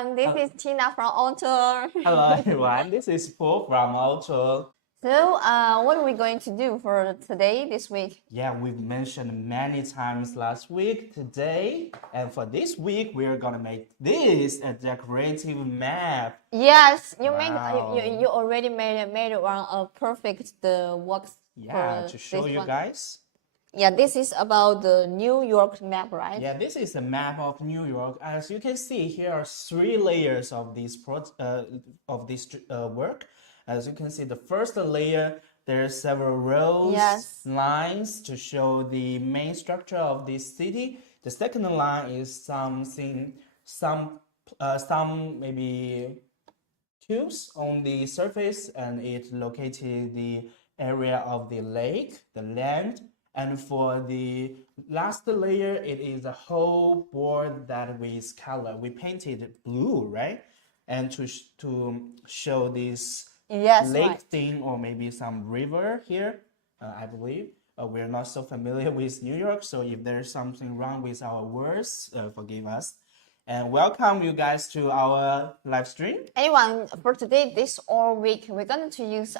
everyone. This is Tina from Ortur. Hello everyone, this is Paul from Ortur. So, what are we going to do for today, this week? Yeah, we've mentioned many times last week, today, and for this week, we're gonna make this a decorative map. Yes, you Wow. you already made one perfect works Yeah, for to show this you one. guys. Yeah, this is about the New York map, right? Yeah, this is a map of New York. As you can see, here are 3 layers of work. As you can see, the first layer, there are several rows, Yes. lines to show the main structure of this city. The second line is some maybe tubes on the surface, and it located the area of the lake, the land. And for the last layer, it is a whole board that with color. We painted blue, right? And to show this Yes, lake right. thing, or maybe some river here, I believe. We're not so familiar with New York, so if there's something wrong with our words, forgive us. And welcome you guys to our live stream. Anyone, for today, this all week, we're going to use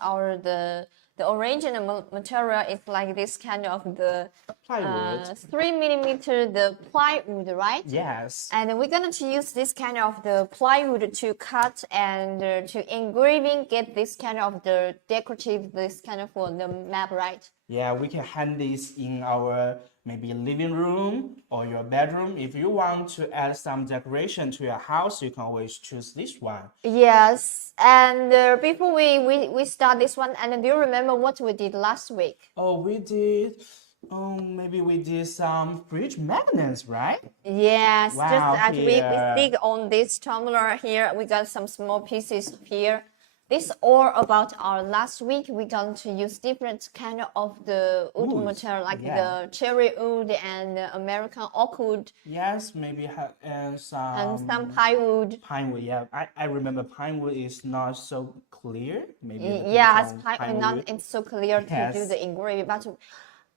the original material is like this kind of the Plywood. 3mm the plywood, right? Yes. And we're going to use this kind of the plywood to cut and to engraving, get this kind of the decorative, this kind of for the map, right? Yeah, we can hang this in our maybe living room or your bedroom. If you want to add some decoration to your house, you can always choose this one. Yes, and before we start this one, and do you remember what we did last week? Oh, we did. Maybe we did some fridge magnets, right? Yes, Wow, just as we here. stick on this tumbler here, we got some small pieces here. This all about our last week. We're going to use different kind of the wood Wood, material, like yeah. the cherry wood and American oak wood Yes, maybe and some some pine wood. pine wood. Yeah, I remember pine wood is not so clear. Maybe the Yes, paint on pine not wood. it's so clear to do Yes. the engraving, but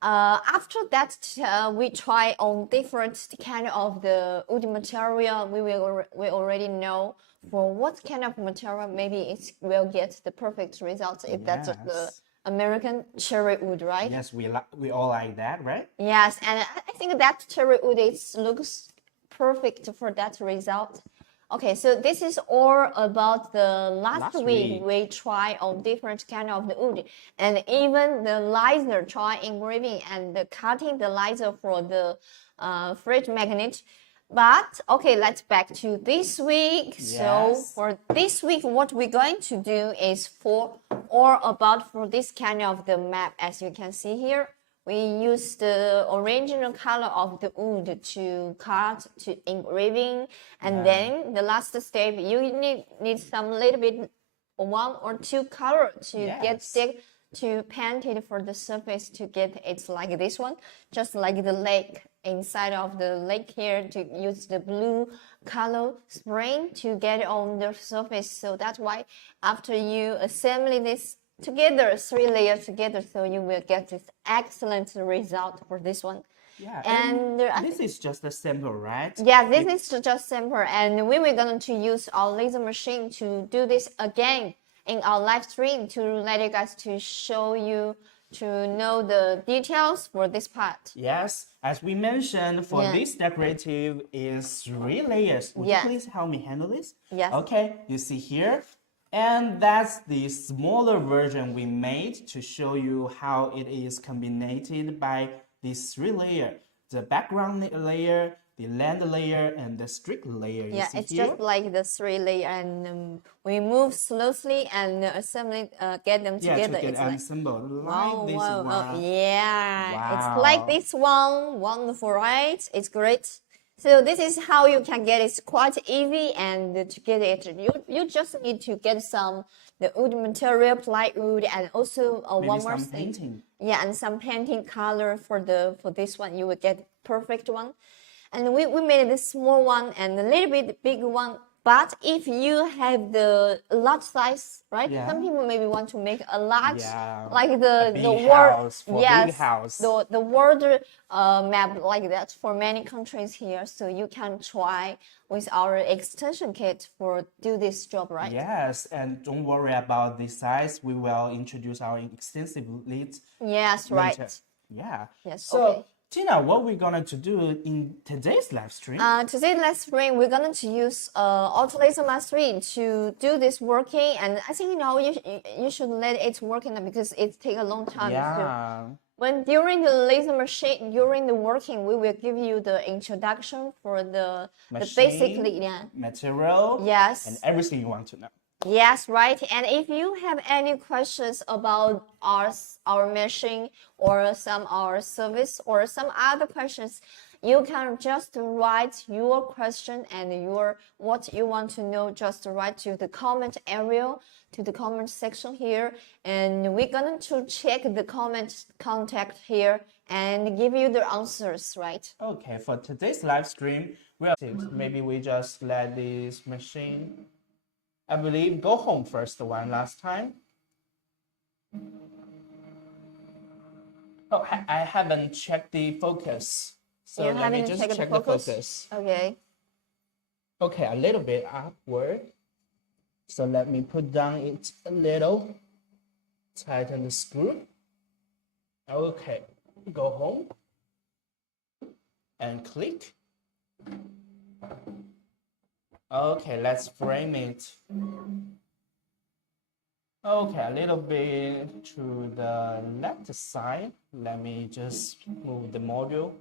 after that we try on different kind of the wood material. We already know for what kind of material maybe it will get the perfect results if that's the Yes. American cherry wood, right? Yes, we all like that, right? Yes, and I think that cherry wood looks perfect for that result. Okay, so this is all about the last week. We try on different kind of the wood, and even the laser try engraving and the cutting the laser for the fridge magnet. But okay, let's back to this week. Yes. So for this week, what we're going to do is for this kind of the map, as you can see here. We use the original color of the wood to cut, to engraving, and then the last step you need some little bit 1 or 2 color to get stick to paint it for the surface to get it's like this one, just like the lake inside of the lake here, to use the blue color spray to get on the surface. So that's why after you assembly this together, 3 layers together, so you will get this excellent result for this one. Yeah, and this is just a sample, right? Yeah, this is just sample, and we were going to use our laser machine to do this again in our live stream to let you guys to show you to know the details for this part. Yes, as we mentioned, for this decorative is 3 layers. Would you please help me handle this? Yes. Okay, you see here. And that's the smaller version we made to show you how it is combined by these 3 layers. The background layer, the land layer, and the street layer. Yeah, it's just like the 3 layer, and we move slowly and assembly, get them together. Yeah, to get assembled like this one. Yeah, it's like this one. Wonderful, right? It's great. So this is how you can get it. It's quite easy, and to get it, you just need to get some the wood material, plywood, and also one more thing. Painting. Yeah, and some painting color for this one. You will get perfect one. And we made this small one and a little bit big one But if you have the large size, right? Yeah. Some people maybe want to make a large, Yeah. like A the big word, house for yes, big house. the word map like that for many countries here. So you can try with our extension kit for do this job, right? Yes, and don't worry about the size. We will introduce our extensive list Yes, later. right. Yeah. Yes, So, okay. Tina, what we're gonna to do in today's live stream? Today, let's spring, we're going to use Ortur Laser Master 3 to do this working, and I think you should let it working because it take a long time. Yeah. So when during the laser machine, during the working, we will give you the introduction for the basically, yeah. Material. Yes. And everything you want to know. Yes, right. And if you have any questions about our machine or some our service or some other questions, you can just write your question and your what you want to know. Just write to the comment area, to the comment section here, and we're going to check the comment contact here and give you the answers, right? Okay, for today's live stream, maybe we just let this machine, I believe, go home first one last time. Oh, I haven't checked the focus. So You let me haven't just checked check the the focus. Okay. Okay, a little bit upward. So let me put down it a little. Tighten the screw. Okay, go home. And click. Okay, let's frame it. Okay, a little bit to the left side. Let me just move the module.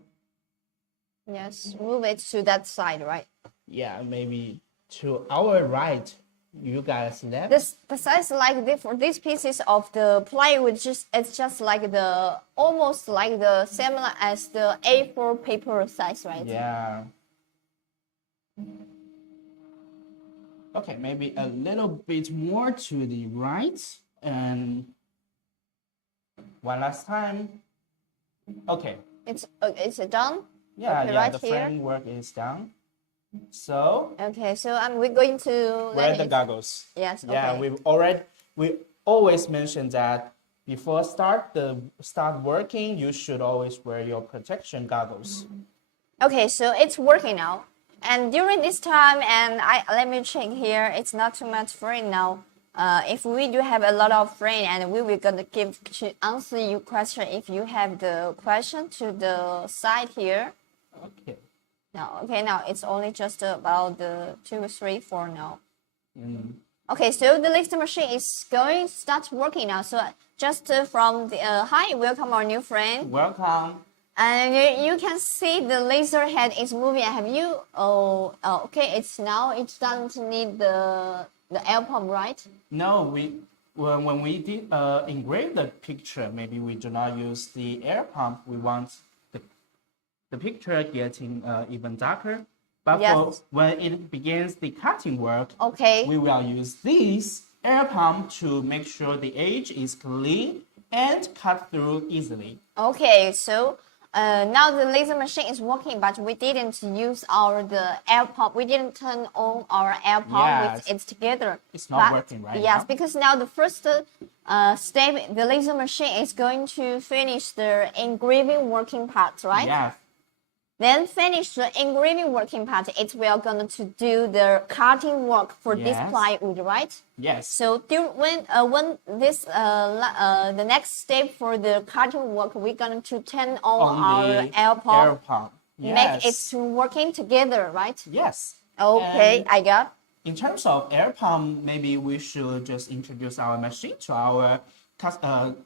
Yes, move it to that side, right? Yeah, maybe to our right. You guys left. The size like this for these pieces of the plywood, it's just like the almost like the similar as the A4 paper size, right? Yeah. Okay, maybe a little bit more to the right, and one last time. Okay. It's done. Yeah, okay, yeah. right The here. framework is done. So. Okay, so we're going to wear the goggles. Yes. Yeah, Okay. we always mention that before start working, you should always wear your protection goggles. Okay, so it's working now. And during this time, and let me check here, it's not too much frame now. If we do have a lot of frame, and we will gonna to answer your question if you have the question to the side here. Okay. Now it's only just about the 2, 3, 4 now. Okay, so the laser machine is going to start working now. So just from the hi, welcome our new friend. Welcome. And you can see the laser head is moving. Have you? Okay. It doesn't need the air pump, right? No, when we did engrave the picture, maybe we do not use the air pump. We want the picture getting even darker. But Yes. when it begins the cutting work, Okay. we will use this air pump to make sure the edge is clean and cut through easily. Okay, so now the laser machine is working, but we didn't use the air pump. We didn't turn on our air pump with it together. It's not working right Yes, now. because now the first step, the laser machine is going to finish the engraving working part, right? Yeah. Then finish the engraving working part, it will going to do the cutting work for this plywood, right? Yes. So when this the next step for the cutting work, we're going to turn on our air pump. Yes. Make it to working together, right? Yes. Okay, And I got. in terms of air pump, maybe we should just introduce our machine to our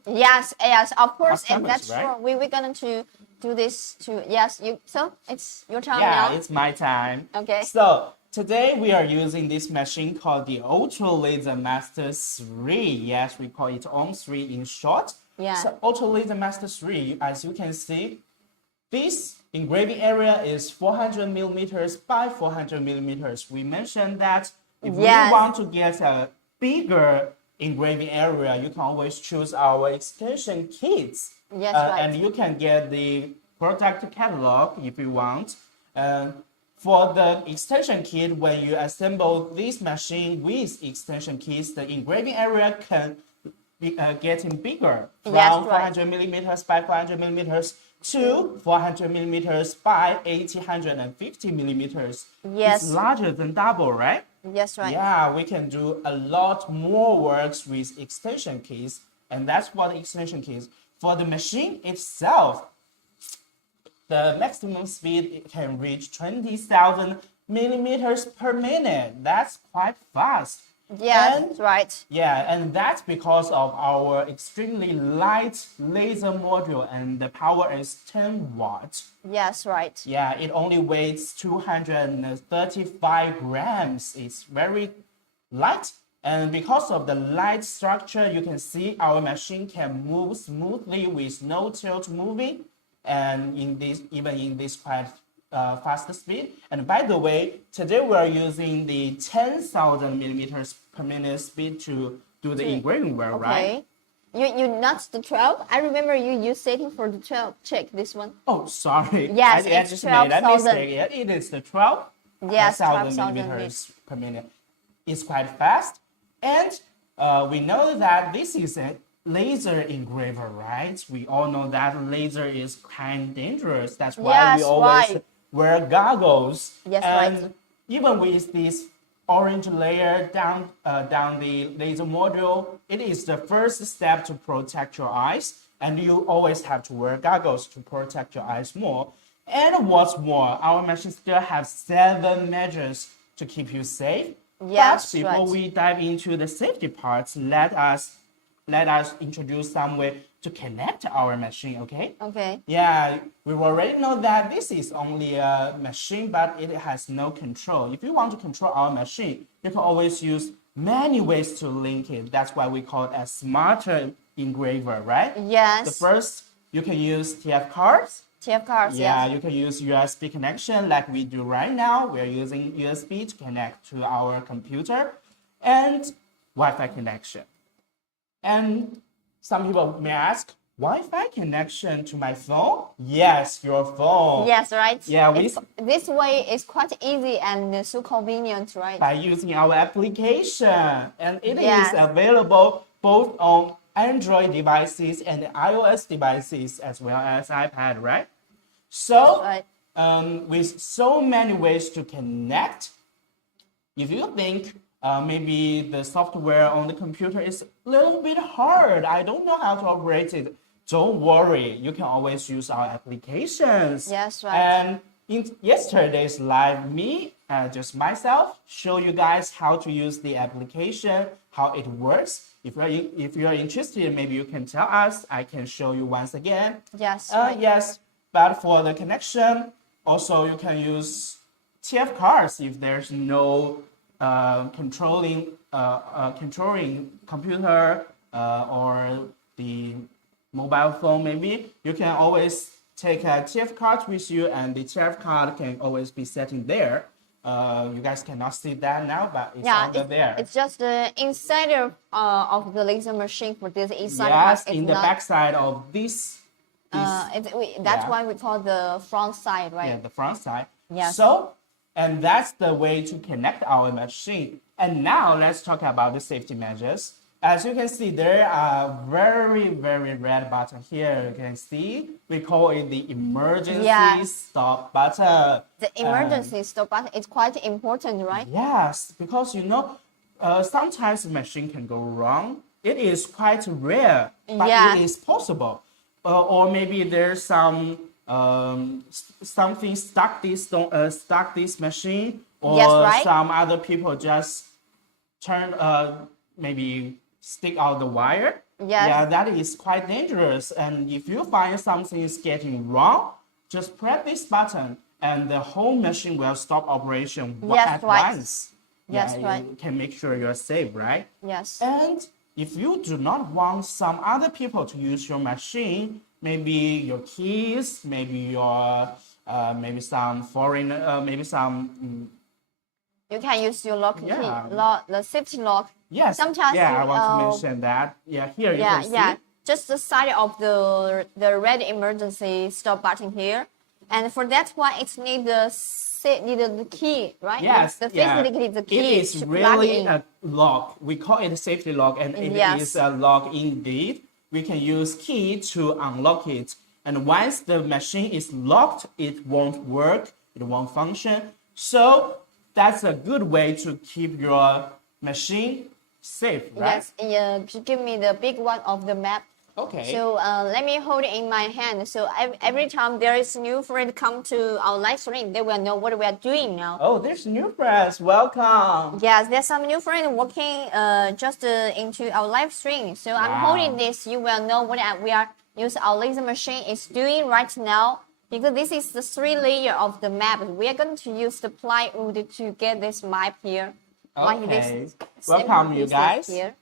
Yes, of course, and customers, that's right? true. We're going to do this to so it's your turn Yeah, now. it's my time. Okay. So today we are using this machine called the Ortur Laser Master 3. Yes, we call it OM3 in short. Yeah. So Ortur Laser Master 3, as you can see, this engraving area is 400 millimeters by 400 millimeters. We mentioned that if we want to get a bigger engraving area, you can always choose our extension kits. Yes, right. And you can get the product catalog if you want. for the extension kit, when you assemble this machine with extension kits, the engraving area can be getting bigger from Yes, right. 400 millimeters by 400 millimeters to 400 millimeters by 850 millimeters. Yes. It's larger than double, right? Yes, right. Yeah, we can do a lot more works with extension keys, and that's what the extension keys. For the machine itself, the maximum speed can reach 20,000 millimeters per minute. That's quite fast. Yes, And right. yeah, and that's because of our extremely light laser module, and the power is 10 watts. Yes, right. Yeah, it only weighs 235 grams. It's very light. And because of the light structure, you can see our machine can move smoothly with no tilt moving, and even in this quite fast speed. And by the way, today we are using the 10,000 millimeters per minute speed to do the engraving work, right? You not the 12? I remember you use setting for the 12. Check this one. Oh, sorry. Yes, I it's just made a 12,000. mistake. Yeah, it is the 12,000 Yes, 12,000 millimeters per minute. It's quite fast. And we know that this is a laser engraver, right? We all know that laser is kind of dangerous. That's why we Yes, always right. wear goggles. Yes, and right. even with this orange layer down the laser module, it is the first step to protect your eyes, and you always have to wear goggles to protect your eyes more. And what's more, our machine still has 7 measures to keep you safe. Yes, but before right. we dive into the safety parts, let us introduce some way to connect our machine, okay? Okay. Yeah, we already know that this is only a machine, but it has no control. If you want to control our machine, you can always use many ways to link it. That's why we call it a smarter engraver, right? Yes. The first, you can use TF cards. TF cards, Yeah, yes. you can use USB connection like we do right now. We're using USB to connect to our computer, and Wi-Fi connection. And some people may ask, Wi-Fi connection to my phone? Yes, your phone. Yes, right. Yeah, this way is quite easy and so convenient, right? by using our application, and it is Yes. available both on Android devices and iOS devices as well as iPad, right? So, Right. with so many ways to connect, if you think maybe the software on the computer is a little bit hard, I don't know how to operate it, don't worry. You can always use our applications. Yes, right. And in yesterday's live, just myself, show you guys how to use the application, how it works. If you're interested, maybe you can tell us. I can show you once again. Yes, right. Yes, but for the connection, also you can use TF cards if there's no controlling computer or the mobile phone. Maybe you can always take a TF card with you, and the TF card can always be sitting there. You guys cannot see that now, but it's under there. It's just the inside of the laser machine for this inside Yes, part. in the back side of this. That's yeah. why we call the front side, right? Yeah, the front side. Yes. So, and that's the way to connect our machine. And now let's talk about the safety measures. As you can see, there are very, very red button here. You can see we call it the emergency stop button. The emergency stop button is quite important, right? Yes, because sometimes the machine can go wrong. It is quite rare, but it is possible. Or maybe there's some something stuck this machine, or some other people just maybe stick out the wire. Yeah, that is quite dangerous. And if you find something is getting wrong, just press this button and the whole machine will stop operation at once. Yes, right. You can make sure you're safe, right? Yes. And if you do not want some other people to use your machine, maybe your keys, maybe some foreign, maybe some. You can use your lock key, the safety lock. Yes. Sometimes I want to mention that. Yeah, here you can see. Just the side of the red emergency stop button here, and for that one, it needs the the key, right? Yes, The yeah. physically the It key is to plug really in. a lock. We call it a safety lock, and it Yes. is a lock indeed. We can use key to unlock it. And once the machine is locked, it won't work, it won't function. So that's a good way to keep your machine safe, right? Yes, just give me the big one of the map. Okay. So let me hold it in my hand. So every time there is new friend come to our live stream, they will know what we are doing now. Oh, there's new friends. Welcome. Yes, there's some new friend walking just into our live stream. So I'm Wow. holding this. You will know what we are using our laser machine is doing right now. Because this is the 3-layer of the map. We are going to use the plywood to get this map here. Like Okay. this. Welcome, you pieces guys. Here.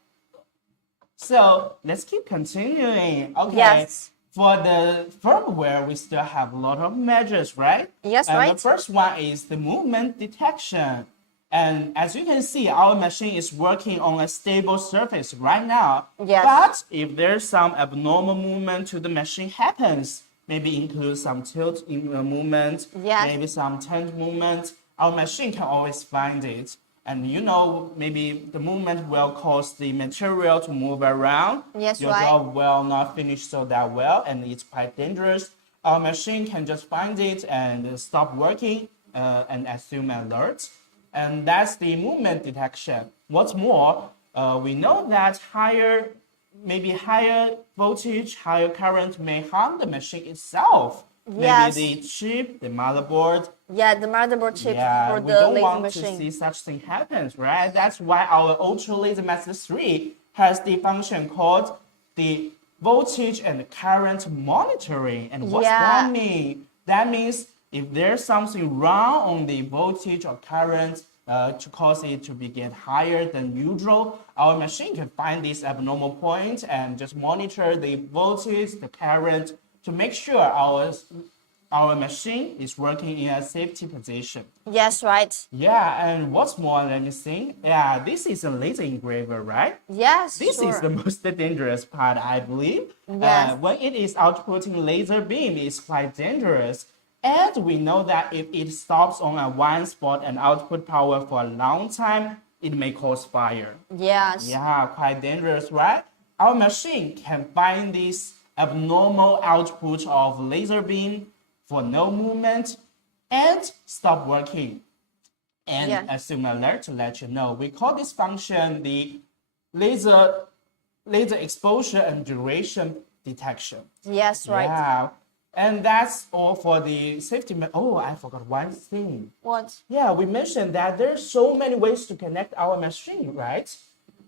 So let's keep continuing. Okay. Yes. For the firmware, we still have a lot of measures, right? Yes, and right. The first one is the movement detection. And as you can see, our machine is working on a stable surface right now. Yes. But if there's some abnormal movement to the machine happens, maybe include some tilt in the movement, Yes. maybe some turn movement, our machine can always find it. And you know, maybe the movement will cause the material to move around. Yes, Your right. job will not finish so that well, and it's quite dangerous. Our machine can just find it and stop working and assume alert. And that's the movement detection. What's more, we know that maybe higher voltage, higher current may harm the machine itself. Yes. Maybe the chip, the motherboard. Yeah, the motherboard chip for We the don't laser want machine. to see such thing happens, right? That's why our Ultra Laser Master 3 has the function called the voltage and current monitoring. And what's that mean? That means if there's something wrong on the voltage or current to cause it to get higher than usual, our machine can find this abnormal point and just monitor the voltage, the current, to make sure our machine is working in a safety position. Yes, right. Yeah, and what's more, let me think. Yeah, this is a laser engraver, right? Yes, This sure. is the most dangerous part, I believe. Yes. When it is outputting laser beam, it's quite dangerous. And we know that if it stops on a one spot and output power for a long time, it may cause fire. Yes. Yeah, quite dangerous, right? Our machine can find this abnormal output of laser beam for no movement and stop working and assume alert to let you know. We call this function the laser exposure and duration detection. Yes, right. Yeah, and that's all for the safety. Oh, I forgot one thing. What? Yeah, we mentioned that there's so many ways to connect our machine, right?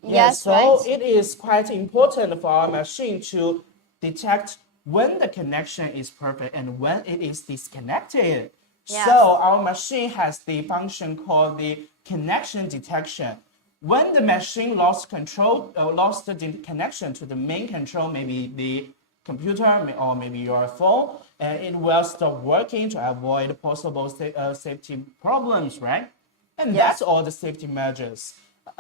Yes, so right. it is quite important for our machine to detect when the connection is perfect and when it is disconnected. Yes. So our machine has the function called the connection detection. When the machine lost the connection to the main control, maybe the computer or maybe your phone, and it will stop working to avoid possible safety problems, right? And that's all the safety measures.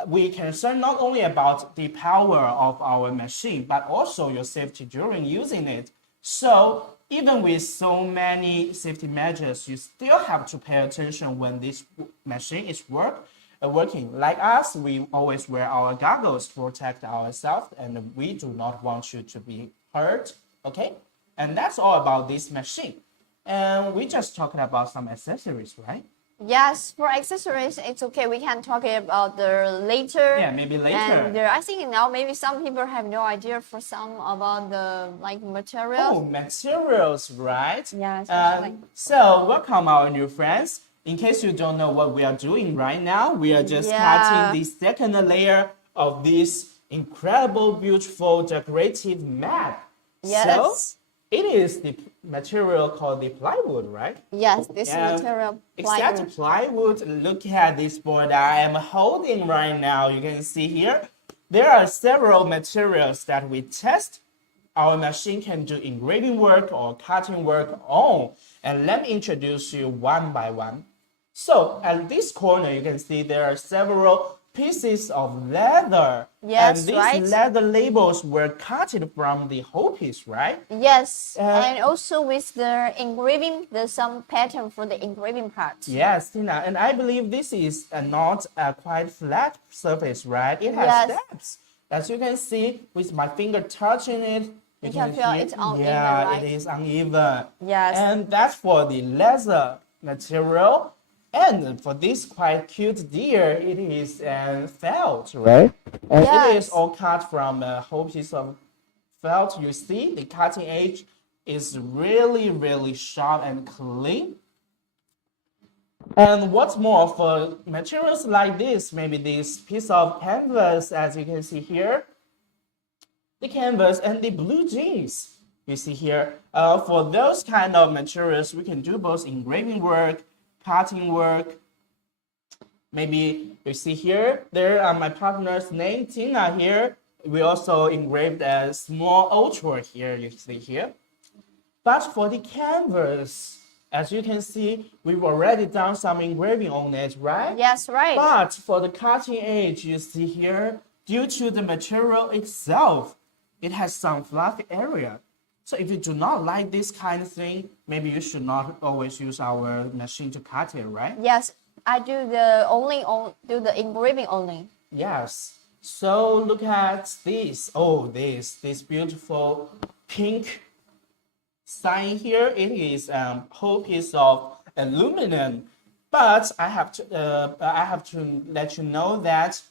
We concern not only about the power of our machine, but also your safety during using it. So even with so many safety measures, you still have to pay attention when this machine is working. Like us, we always wear our goggles to protect ourselves, and we do not want you to be hurt, okay? And that's all about this machine. And we just talking about some accessories, right? Yes, for accessories, it's okay. We can talk about the later. Yeah, maybe later. And I think now maybe some people have no idea for some about the materials. Oh, materials, right? Yeah, especially. So welcome our new friends. In case you don't know what we are doing right now, we are just cutting the second layer of this incredible, beautiful, decorative mat. Yes. So it is the material called the plywood, right? Yes, this material plywood. Except plywood, look at this board I am holding right now. You can see here, there are several materials that we test. Our machine can do engraving work or cutting work on. And let me introduce you one by one. So at this corner, you can see there are several pieces of leather. Yes, and these right. leather labels were cut from the whole piece, right? Yes, and also with the engraving, there's some pattern for the engraving part. Yes, Tina, and I believe this is not a quite flat surface, right? It has Yes. steps. As you can see, with my finger touching it, You can feel it's uneven, yeah, right? it is uneven. Yes. And that's for the leather material. And for this quite cute deer, it is felt, right? And it is Yes. all cut from a whole piece of felt. You see, the cutting edge is really, really sharp and clean. And what's more, for materials like this, maybe this piece of canvas, as you can see here, the canvas and the blue jeans, you see here, for those kind of materials, we can do both engraving work, cutting work. Maybe you see here, there are my partner's name, Tina here. We also engraved a small Ortur here, you see here. But for the canvas, as you can see, we've already done some engraving on it, right? Yes, right. But for the cutting edge, you see here, due to the material itself, it has some fluffy area. So if you do not like this kind of thing, maybe you should not always use our machine to cut it, right? Yes, I do do the engraving only. Yes. So look at this. Oh, this beautiful pink sign here. It is a whole piece of aluminum. But I have to let you know that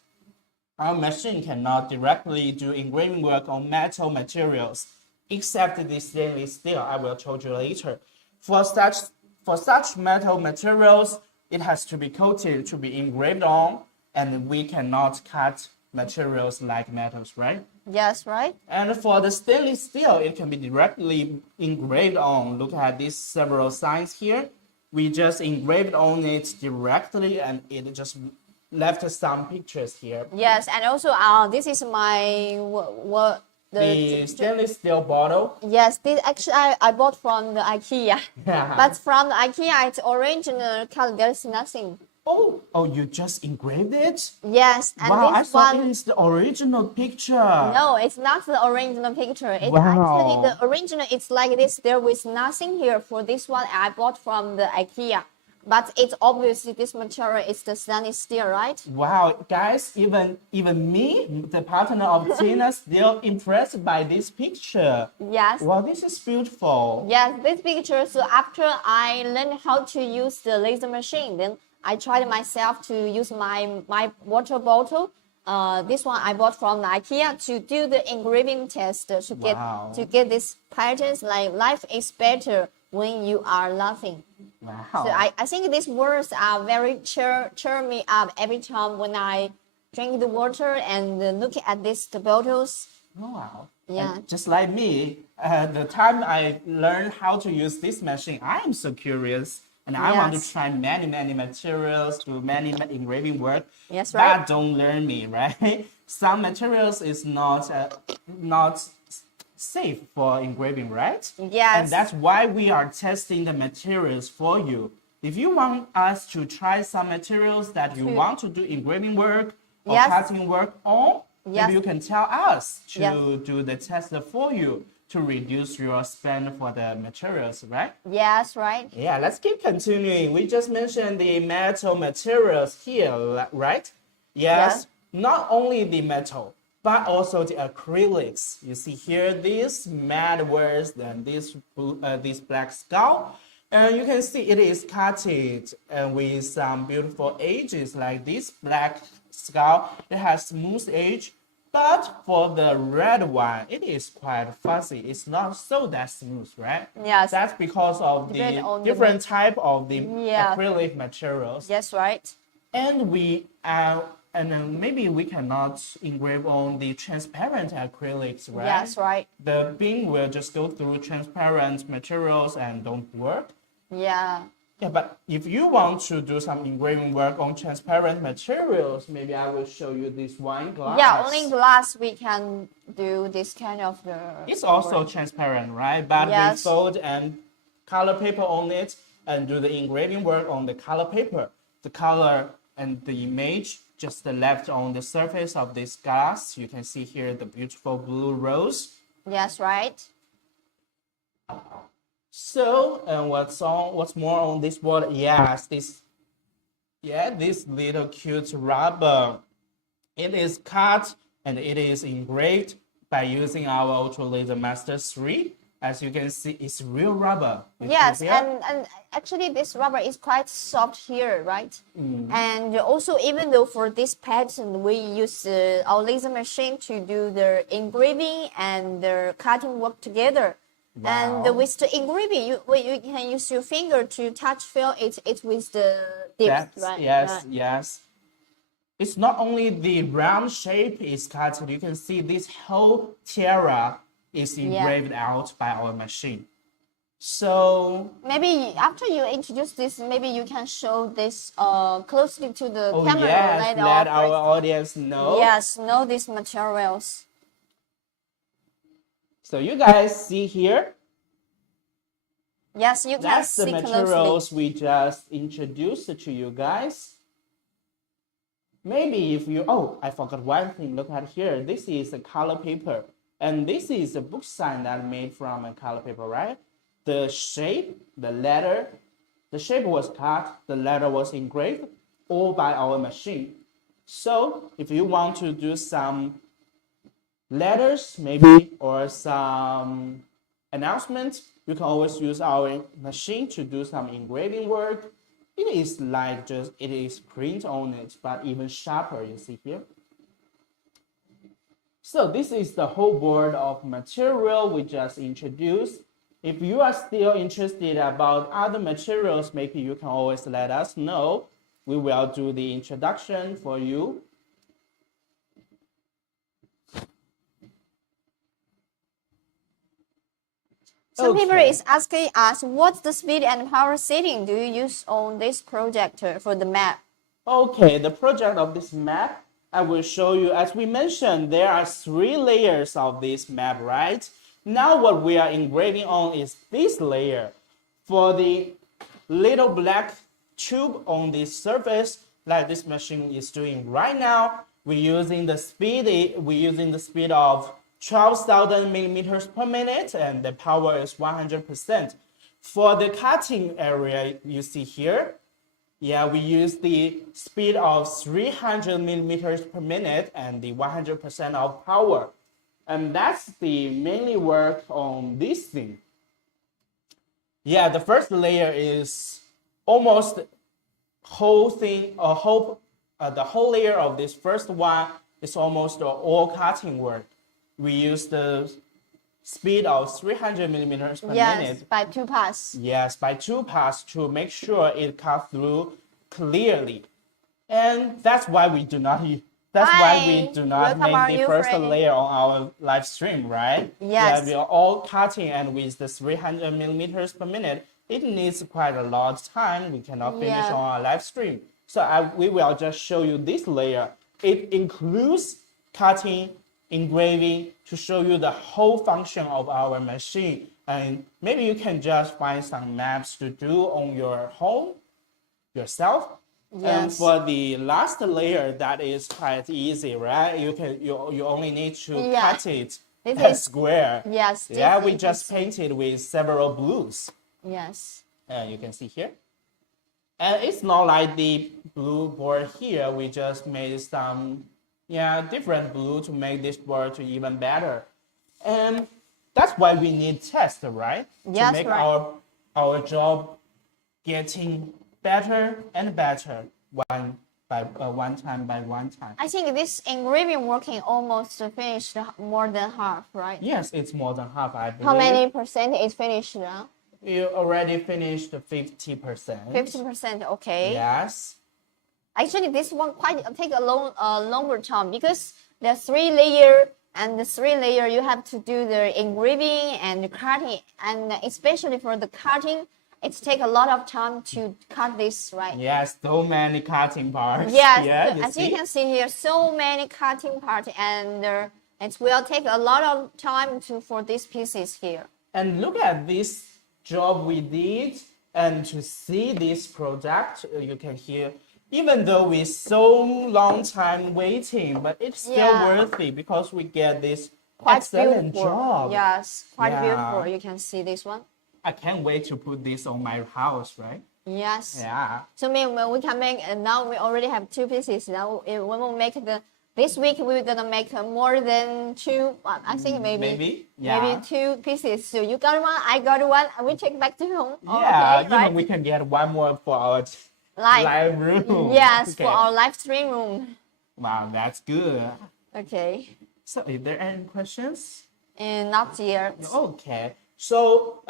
our machine cannot directly do engraving work on metal materials, except the stainless steel. I will tell you later. For such metal materials, it has to be coated to be engraved on, and we cannot cut materials like metals, right? Yes, right. And for the stainless steel, it can be directly engraved on. Look at these several signs here. We just engraved on it directly, and it just left some pictures here. Yes, and also this is my The stainless steel bottle. Yes, this actually I bought from the IKEA. But from the IKEA, it's original color. There's nothing. Oh, you just engraved it? Yes, and Wow, I this thought one. it is the original picture. No, it's not the original picture. It's Wow. actually the original. It's like this. There was nothing here. For this one, I bought from the IKEA. But it's obviously this material is the stainless steel, right? Wow, guys, even me, the partner of Tina, still impressed by this picture. Yes. Wow, this is beautiful. Yes, this picture. So after I learned how to use the laser machine, then I tried myself to use my water bottle. This one I bought from the IKEA to do the engraving test to get these patterns like life is better when you are laughing. Wow. So I think these words are very cheer me up every time when I drink the water and look at these bottles. Oh, wow. Yeah. And just like me, the time I learned how to use this machine, I am so curious. And I want to Yes. try many materials, do many engraving work. Yes, right. But don't learn me, right? Some materials is not safe for engraving, right? Yes. And that's why we are testing the materials for you. If you want us to try some materials that you want to do engraving work or Yes. cutting work on, Yes. maybe you can tell us to Yes. do the test for you to reduce your spend for the materials, right? Yes, right. Yeah, let's keep continuing. We just mentioned the metal materials here, right? Yes, not only the metal, but also the acrylics. You see here, these matte words and this black skull. And you can see it is cutted with some beautiful edges like this black skull. It has smooth edge. But for the red one, it is quite fuzzy. It's not so that smooth, right? Yes. That's because of Depend on the the different type of the Yeah. acrylic materials. Yes, right. And maybe we cannot engrave on the transparent acrylics, right? Yes, right. The beam will just go through transparent materials and don't work. Yeah. Yeah, but if you want to do some engraving work on transparent materials, maybe I will show you this wine glass. Yeah, only in glass we can do this kind of It's also transparent, right? But Yes. we fold and color paper on it and do the engraving work on the color paper. The color and the image just left on the surface of this glass. You can see here the beautiful blue rose. Yes, right. So, and what's more on this board? Yes, this little cute rubber. It is cut and it is engraved by using our Ultra Laser Master 3. As you can see, it's real rubber. Yes, and actually this rubber is quite soft here, right? And also, even though for this pattern, we use our laser machine to do the engraving and the cutting work together. Wow. And with the engraving, you can use your finger to touch feel it with the dip, right? Yes, right. yes. It's not only the round shape is cut, you can see this whole tiara is engraved out by our machine. So maybe after you introduce this, maybe you can show this closely to the camera. Yes, let our audience know. Yes, know these materials. So you guys see here. Yes, you can That's see the materials closely. we just introduced to you guys. Maybe if you, oh, I forgot one thing. Look at here. This is a color paper. And this is a book sign that made from a color paper, right? The shape, the letter, the shape was cut, the letter was engraved, all by our machine. So if you want to do some letters, maybe, or some announcements, you can always use our machine to do some engraving work. It is like just, it is print on it, but even sharper, you see here. So this is the whole board of material we just introduced. If you are still interested about other materials, maybe you can always let us know. We will do the introduction for you. Some people is asking us, what's the speed and power setting do you use on this project for the map? Okay, the project of this map, I will show you. As we mentioned, there are 3 layers of this map, right? Now what we are engraving on is this layer. For the little black tube on the surface, like this machine is doing right now, we're using the speed of 12,000 millimeters per minute, and the power is 100%. For the cutting area you see here, we use the speed of 300 millimeters per minute and the 100% of power. And that's the mainly work on this thing. The first layer is almost whole thing, the whole layer of this first one is almost all cutting work. We use the speed of 300 millimeters per minute. Yes, by 2 pass. Yes, by 2 pass to make sure it cuts through clearly. And that's why we do not make the first layer on our live stream, right? Yes. We are all cutting, and with the 300 millimeters per minute, it needs quite a lot of time. We cannot finish on our live stream. So we will just show you this layer. It includes cutting, engraving, to show you the whole function of our machine. And maybe you can just find some maps to do on your home yourself. Yes. And for the last layer, that is quite easy, right? You only need to cut it as square. Yes. We just painted with several blues. Yes. You can see here. And it's not like the blue board here. We just made some different blue to make this board even better. And that's why we need tests, right? Yes, to make our job getting better and better one time by one time. I think this engraving working almost finished more than half, right? Yes, it's more than half, I believe. How many percent is finished now? You already finished 50%. 50%, okay. Yes. Actually, this one quite take a longer time because the 3 layer, and the 3 layer you have to do the engraving and the cutting, and especially for the cutting, it takes a lot of time to cut this, right? Yes, so many cutting parts. Yes, as you can see here, so many cutting parts, and it will take a lot of time for these pieces here. And look at this job we did, and to see this product, you can even though we so long time waiting, but it's still Yeah. worthy because we get this Quite excellent beautiful. job. Yes, quite Yeah. beautiful. You can see this one. I can't wait to put this on my house, right? Yes. Yeah. So we can make, now we already have 2 pieces. Now when we make this week we're gonna make more than 2. I think maybe Yeah. 2 pieces. So you got one, I got one, and we take back to home. Yeah, Okay, even right? we can get one more for our Live. live room. Yes, Okay. for our live stream room. Wow, that's good. Okay. So, is there any questions? And not yet. Okay. So,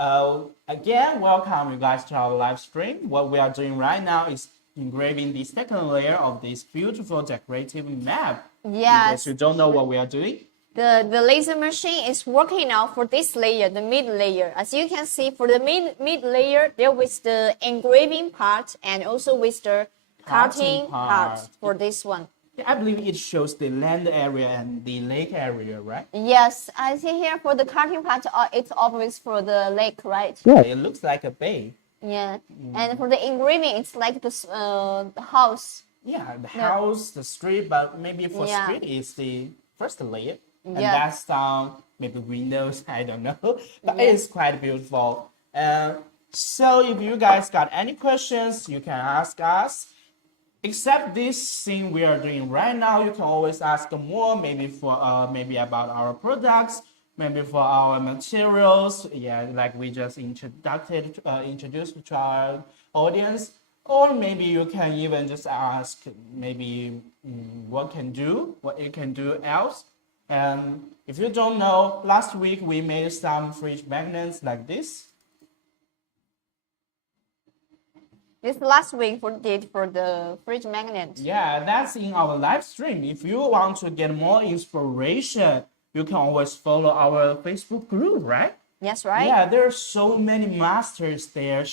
again, welcome you guys to our live stream. What we are doing right now is engraving the second layer of this beautiful decorative map. In Yes. case you don't know what we are doing. The laser machine is working now for this layer, the mid layer. As you can see, for the mid layer, there was the engraving part and also with the cutting part for this one. I believe it shows the land area and the lake area, right? Yes, I see here for the cutting part, it's always for the lake, right? Yeah, it looks like a bay. Yeah, and for the engraving, it's like the house. Yeah, the house, the street, but maybe for Yeah. street is the first layer. And Yeah. that's maybe windows, I don't know. But Yeah. it's quite beautiful. So if you guys got any questions, you can ask us. Except this thing we are doing right now, you can always ask more, maybe for maybe about our products, maybe for our materials, yeah, like we just introduced to our audience, or maybe you can even just ask maybe what it can do else. And if you don't know, last week we made some fridge magnets like this. This last week did for the fridge magnet. Yeah, that's in our live stream. If you want to get more inspiration, you can always follow our Facebook group, right? Yes, right? Yeah, there are so many masters there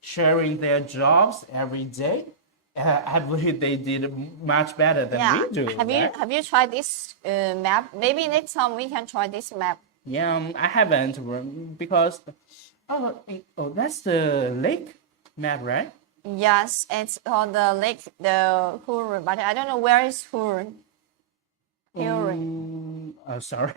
sharing their jobs every day. I believe they did much better than we do. Have you tried this map? Maybe next time we can try this map. Yeah, I haven't because that's the lake map, right? Yes, it's called the lake, the Hur, but I don't know where is Hur. Sorry,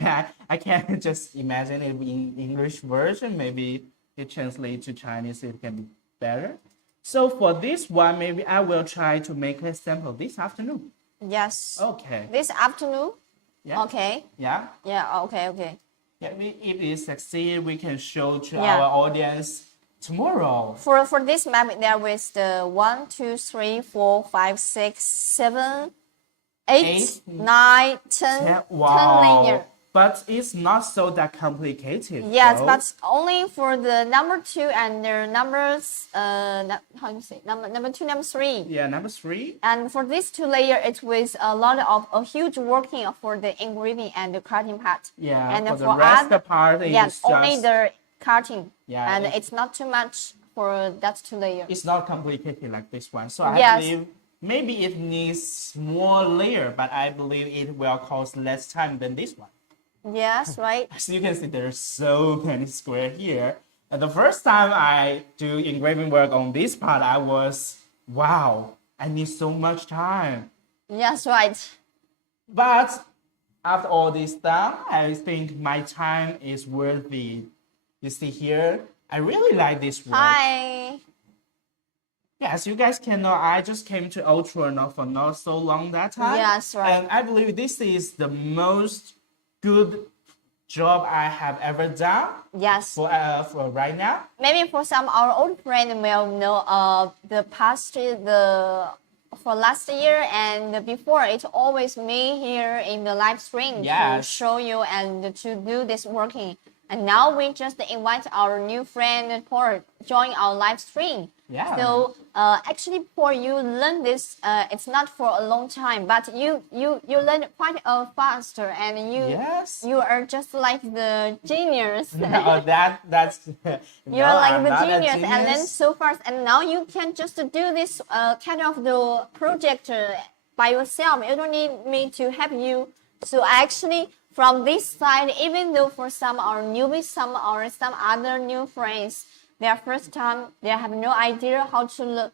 I can't just imagine it in English version. Maybe it translates to Chinese, it can be better. So for this one, maybe I will try to make a sample this afternoon. Yes. Okay. This afternoon? Yeah. Okay. Yeah. Yeah, okay. Yeah, if it succeeds, we can show to our audience tomorrow. For this map, there was the 1, 2, 3, 4, 5, 6, 7, 8, 9, 10, wow. 10 layer. But it's not so that complicated. Yes, though. but only for the number 2 and the numbers, how do you say, number 2, number 3. Yeah, number 3. And for this 2 layer, it was a lot of a huge working for the engraving and the cutting part. Yeah, and for the rest part, yes, just only the cutting. Yeah, and it's not too much for that 2 layer. It's not complicated like this one. So I believe maybe it needs more layer, but I believe it will cost less time than this one. Yes, right. As you can see, there's so many squares here. And the first time I do engraving work on this part, I was, wow, I need so much time. Yes, right. But after all this done, I think my time is worthy. You see here, I really like this work. Hi. Yeah, as you guys can know, I just came to Ortur for not so long that time. Yes, right. And I believe this is the most good job I have ever done. Yes. For right now. Maybe for some our old friend will know for last year and before, it's always me here in the live stream to show you and to do this working. And now we just invite our new friend Paul join our live stream. Yeah. So actually, Paul, you learn this. It's not for a long time, but you learn quite faster, and you are just like the genius. No, that's you are like the genius, and then so fast, and now you can just do this kind of the project by yourself. You don't need me to help you. So actually, from this side, even though for some our newbies, some other new friends, their first time, they have no idea how to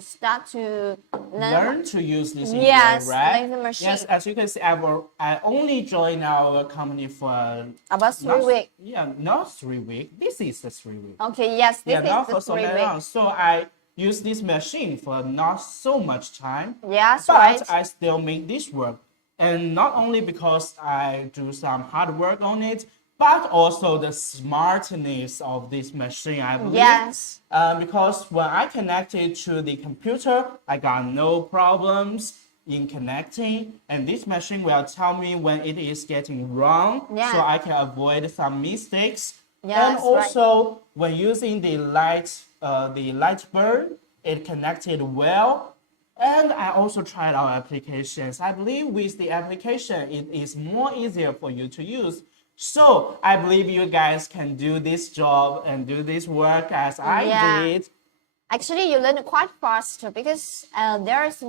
start to learn to use this yes, right? laser machine. Yes, as you can see, I only joined our company for About 3 weeks. Yeah, not 3 weeks. This is the 3 weeks. Okay, yes, this is not the for so 3 long. weeks. So I use this machine for not so much time. Yes, but right. I still make this work. And not only because I do some hard work on it, but also the smartness of this machine, I believe. Yes. Because when I connect it to the computer, I got no problems in connecting, and this machine will tell me when it is getting wrong, Yeah. so I can avoid some mistakes. Yes, and also, when using the light burn, it connected well. And I also tried our applications. I believe with the application, it is more easier for you to use. So I believe you guys can do this job and do this work as I did. Actually, you learn quite fast because there's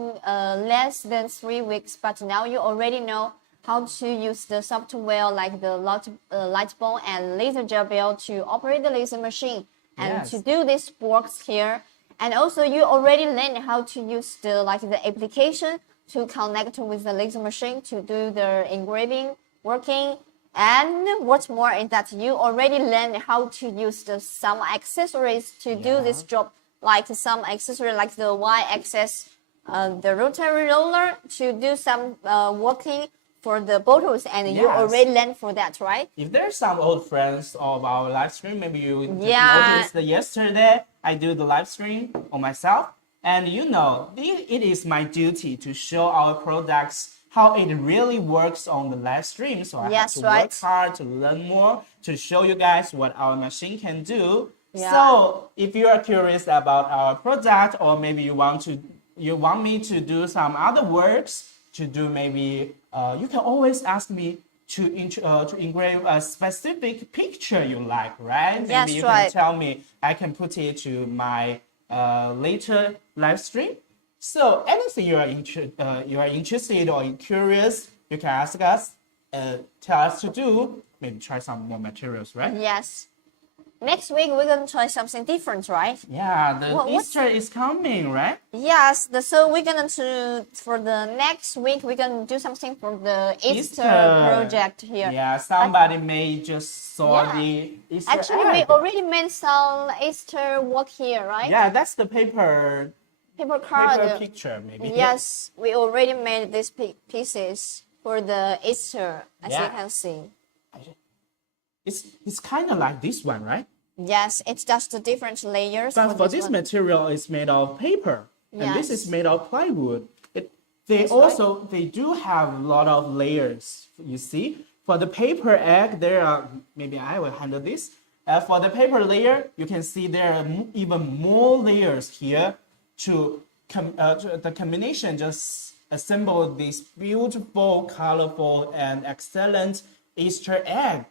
less than 3 weeks, but now you already know how to use the software like the light bulb and laser gel bell to operate the laser machine and to do this works here. And also, you already learned how to use the application to connect with the laser machine to do the engraving, working. And what's more is that you already learned how to use some accessories to do this job, like some accessory like the Y-axis, the rotary roller to do some working for the bottles, and you already learned for that, right? If there's some old friends of our live stream, maybe you noticed that yesterday I do the live stream on myself, and you know, it is my duty to show our products how it really works on the live stream. So I have to work hard to learn more, to show you guys what our machine can do. So if you are curious about our product, or maybe you want me to do some other works, to do maybe you can always ask me to engrave a specific picture you like, right? Maybe you can tell me, I can put it to my later live stream. So anything you are interested or curious, you can ask us, tell us to do. Maybe try some more materials, right? Yes. Next week we're gonna try something different, right? Yeah, the Easter is coming, right? Yes. So we're gonna for the next week we're gonna do something for the Easter project here. Yeah, somebody may just saw the Easter Actually, egg. we already made some Easter work here, right? Yeah, that's the paper card. Paper picture, maybe. Yes, we already made these pieces for the Easter, as you can see. It's kind of like this one, right? Yes, it's just the different layers. But for this material, it's made of paper, and this is made of plywood. They do have a lot of layers. You see, for the paper egg, there are, maybe I will handle this. For the paper layer, you can see there are even more layers here to the combination just assemble this beautiful, colorful, and excellent Easter egg.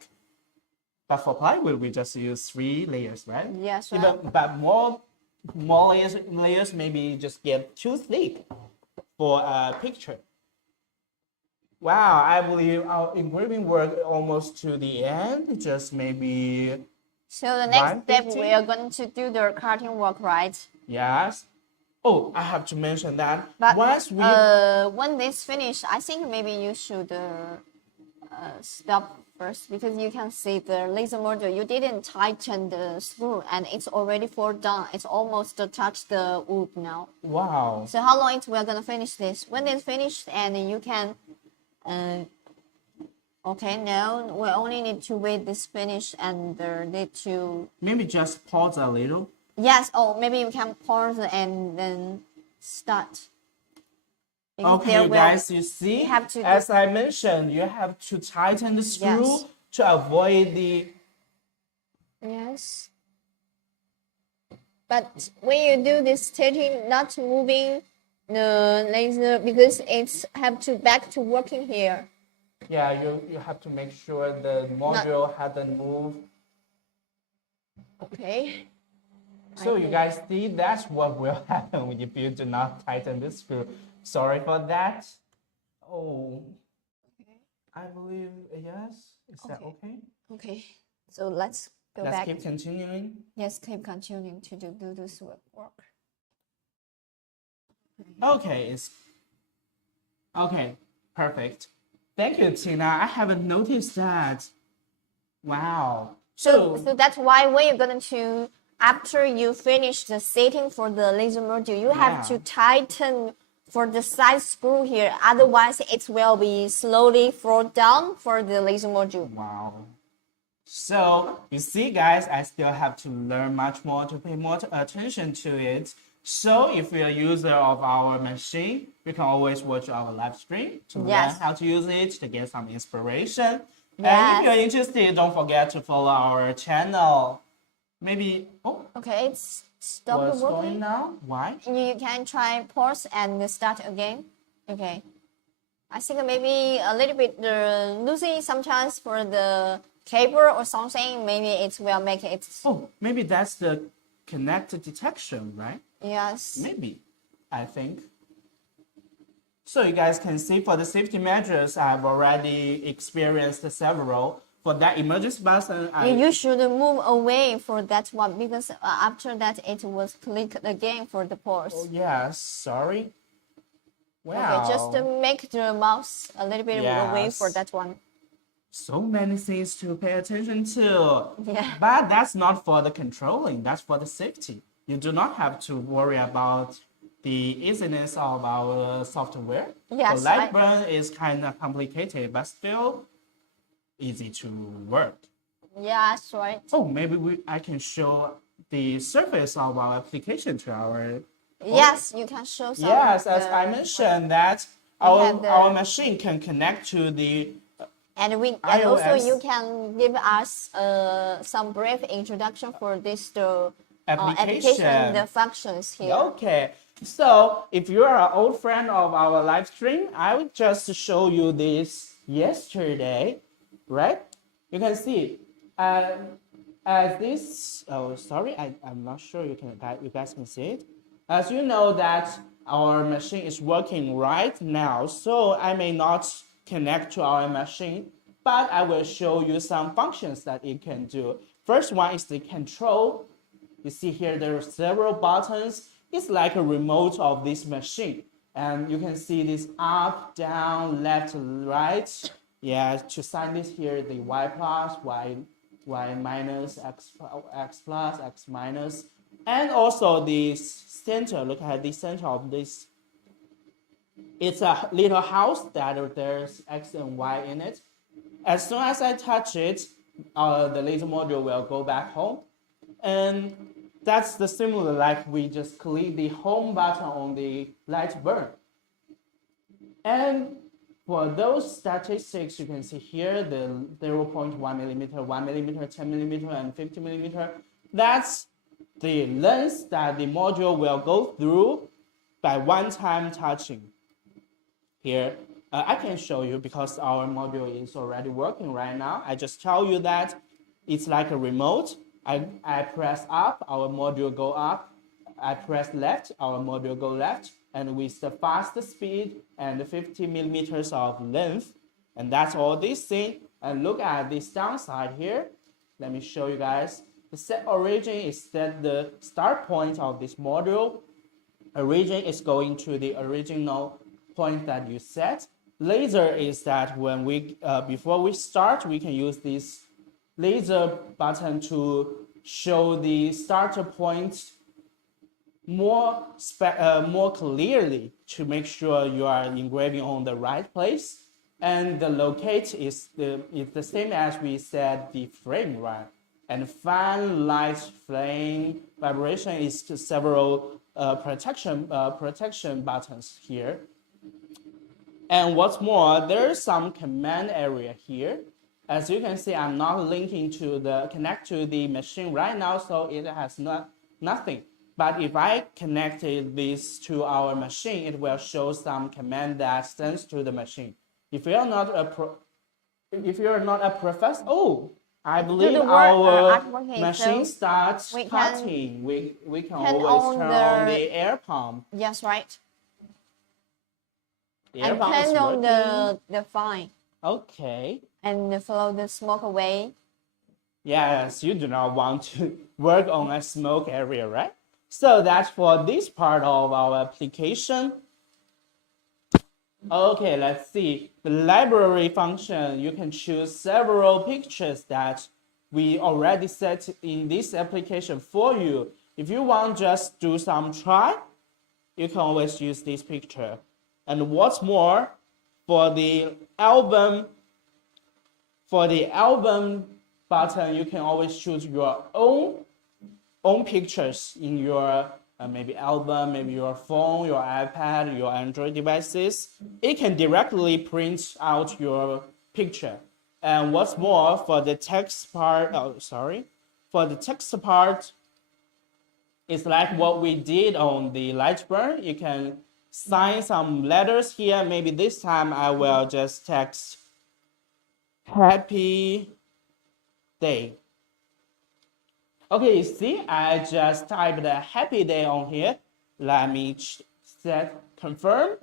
But for plywood, we just use 3 layers, right? Yes, but more layers maybe just get too thick for a picture. Wow, I believe our engraving work almost to the end. Just maybe. So the next step, we are going to do the cutting work, right? Yes. Oh, I have to mention that. But once we when this finish, I think maybe you should stop first, because you can see the laser model. You didn't tighten the screw, and it's already fall down. It's almost touched the wood now. Wow. So how long we're gonna finish this? When it's finished, and you can. Okay, now we only need to wait this finish, and need to maybe just pause a little. Yes. Oh, maybe you can pause and then start. Okay, you guys, you see, as I mentioned, you have to tighten the screw to avoid the. Yes. But when you do this setting, not moving the laser, because it's have to back to working here. Yeah, you have to make sure the module hasn't moved. Okay. So you guys see, that's what will happen if you do not tighten the screw. Sorry for that. Oh, I believe yes. Is that okay? Okay. So let's Go Let's back. keep continuing. Yes, keep continuing to do this work. Okay, okay, perfect. Thank you, Tina. I haven't noticed that. Wow. So that's why when you're going to, after you finish the setting for the laser module, you have to tighten for the side screw here. Otherwise, it will be slowly fall down for the laser module. Wow. So you see, guys, I still have to learn much more to pay more attention to it. So if you're a user of our machine, you can always watch our live stream to learn how to use it, to get some inspiration. And if you're interested, don't forget to follow our channel. Maybe, okay, it's stopped what's working going now? Why? You can try pause and start again. Okay. I think maybe a little bit losing sometimes for the cable or something. Maybe it will make it. Oh, maybe that's the connect detection, right? Yes. Maybe, I think. So you guys can see for the safety measures, I've already experienced several. For that emergency button, you should move away for that one because after that it was clicked again for the pause. Oh yes, sorry. Wow. Okay, just make the mouse a little bit away for that one. So many things to pay attention to. Yeah. But that's not for the controlling, that's for the safety. You do not have to worry about the easiness of our software. Yes. The light burn is kind of complicated, but still easy to work. Yeah, that's right. Oh, maybe I can show the surface of our application to our. Yes, you can show some. Yes, as I mentioned that our machine can connect to the and also you can give us some brief introduction for this application, the functions here. Okay, so if you are an old friend of our live stream, I will just show you this yesterday, right? You can see as this. Oh, sorry, I'm not sure you guys can see it. As you know that our machine is working right now, so I may not connect to our machine, but I will show you some functions that it can do. First one is the control. You see here there are several buttons. It's like a remote of this machine. And you can see this up, down, left, right. Yeah, to sign this here, the Y plus, Y minus, X plus, X minus. And also the center, look at the center of this. It's a little house that there's X and Y in it. As soon as I touch it, the laser module will go back home. And that's the similar like we just click the home button on the light burn. And for those statistics, you can see here the 0.1 millimeter, 1 millimeter, 10 millimeter, and 50 millimeter. That's the length that the module will go through by one time touching. Here, I can show you because our module is already working right now. I just tell you that it's like a remote. I press up, our module go up. I press left, our module go left. And with the fast speed and 50 millimeters of length. And that's all this thing. And look at this downside here. Let me show you guys. The set origin is set the start point of this module. Origin is going to the original point that you set. Laser is that when we before we start, we can use this laser button to show the starter point more clearly to make sure you are engraving on the right place. And the locate is the same as we said the frame, right? And fan, light, flame, vibration is to several protection buttons here. And what's more, there's some command area here. As you can see, I'm not linking to connect to the machine right now, so it has nothing. But if I connected this to our machine, it will show some command that sends to the machine. If you're not a professor, I believe our machine starts cutting. We can always turn on the air pump. Yes, right. And turn on the fan. Okay. And follow the smoke away. Yes, you do not want to work on a smoke area, right? So that's for this part of our application. Okay, let's see. The library function, you can choose several pictures that we already set in this application for you. If you want just do some try, you can always use this picture. And what's more, for the album button, you can always choose your own pictures in your maybe album, maybe your phone, your iPad, your Android devices. It can directly print out your picture. And what's more, for the text part, for the text part, it's like what we did on the light burn. You can sign some letters here. Maybe this time I will just text happy day. Okay, you see, I just typed a happy day on here. Let me set confirm.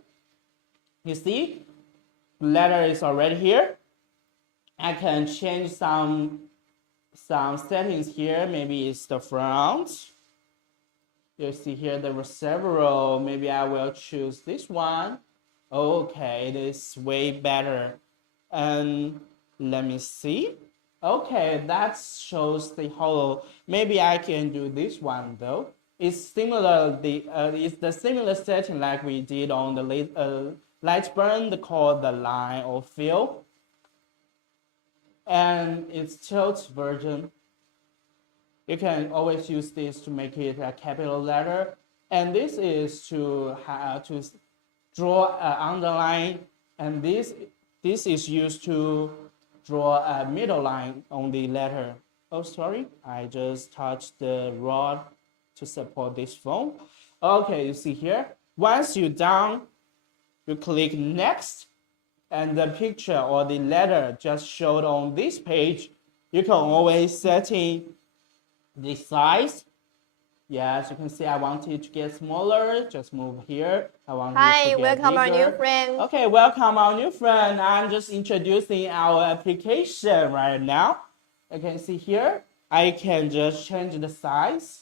You see, the letter is already here. I can change some settings here. Maybe it's the front. You see here there were several. Maybe I will choose this one. Okay, it is way better. And let me see. Okay, that shows the hollow. Maybe I can do this one though. It's similar. It's the similar setting like we did on the light burn, called the line or fill, and it's tilt version. You can always use this to make it a capital letter, and this is to draw an underline, and this is used to draw a middle line on the letter. Oh, sorry, I just touched the rod to support this phone. Okay, you see here, once you're done, you click next, and the picture or the letter just showed on this page. You can always set in the size. Yes, you can see I want it to get smaller. Just move here. I want it to get welcome bigger. our new friend. Okay, welcome our new friend. I'm just introducing our application right now. You can see here, I can just change the size.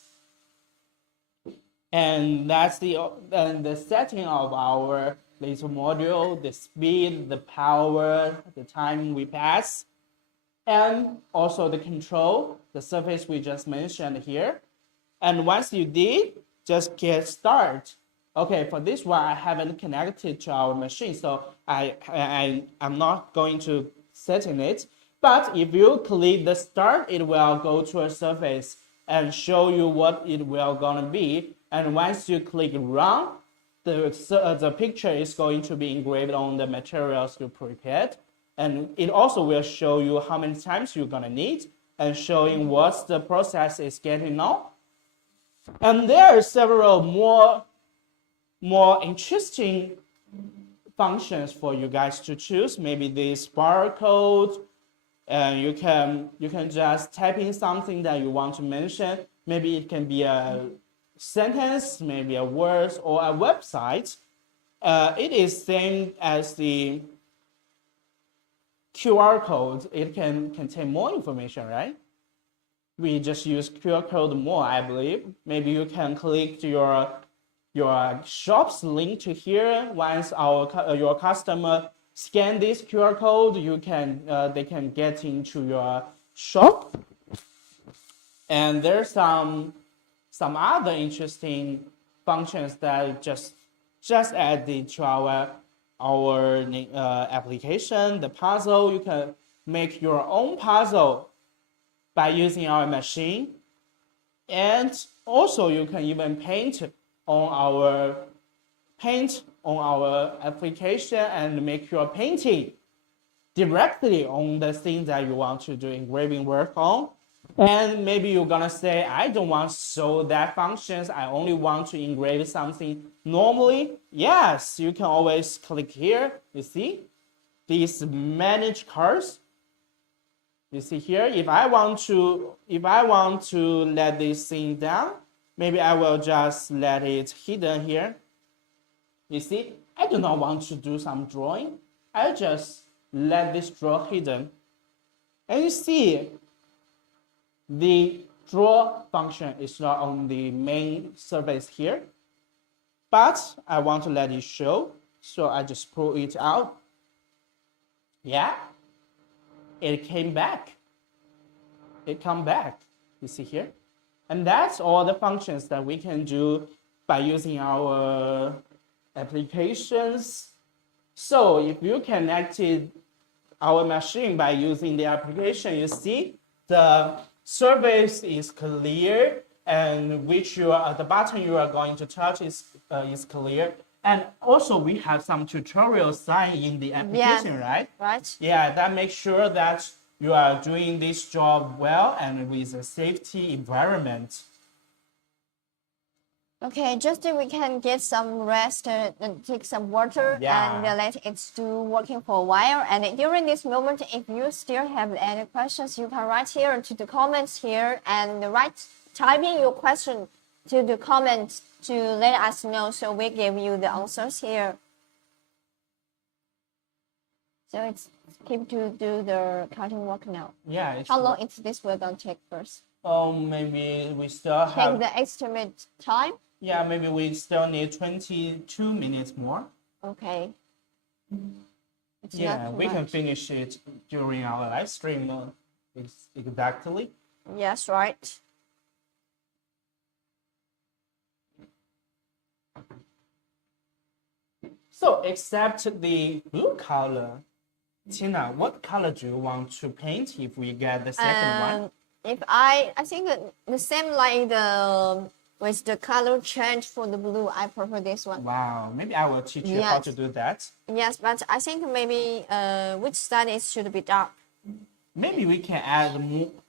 And that's the setting of our little module, the speed, the power, the time we pass, and also the control, the surface we just mentioned here. And once you did, just get start. Okay, for this one, I haven't connected to our machine, so I'm not going to set in it. But if you click the start, it will go to a surface and show you what it will gonna be. And once you click run, the picture is going to be engraved on the materials you prepared. And it also will show you how many times you're gonna need and showing what the process is getting on. And there are several more interesting functions for you guys to choose. Maybe this barcode, and you can just type in something that you want to mention. Maybe it can be a sentence, maybe a word or a website. It is same as the QR code. It can contain more information, right? We just use QR code more, I believe. Maybe you can click your shop's link to here. Once your customer scan this QR code, they can get into your shop. And there's some other interesting functions that just added to our application. The puzzle, you can make your own puzzle by using our machine. And also you can even paint on our application and make your painting directly on the thing that you want to do engraving work on. And maybe you're gonna say, I don't want to show that functions, I only want to engrave something normally. Yes, you can always click here. You see these manage cards. You see here, if I want to let this thing down, maybe I will just let it hidden here. You see, I do not want to do some drawing. I just let this draw hidden. And you see, the draw function is not on the main surface here, but I want to let it show. So I just pull it out. Yeah, it came back. It come back, you see here. And that's all the functions that we can do by using our applications. So if you connected our machine by using the application, you see the surface is clear, and the button you are going to touch is clear. And also we have some tutorial sign in the application, right? Right. Yeah, that makes sure that you are doing this job well and with a safety environment. Okay, just we can get some rest and take some water and let it do working for a while. And during this moment, if you still have any questions, you can write here to the comments here and type in your question to the comments to let us know, so we give you the answers here. So it's keep to do the cutting work now. Yeah. How long is this will gonna take first? Maybe we still have. Take the estimate time. Yeah, maybe we still need 22 minutes more. Okay. Yeah, we can finish it during our live stream. Exactly. Yes, right. So, except the blue color, Tina, what color do you want to paint if we get the second one? If I think the same like the with the color change for the blue, I prefer this one. Wow, maybe I will teach you how to do that. Yes, but I think maybe which side it should be dark. Maybe we can add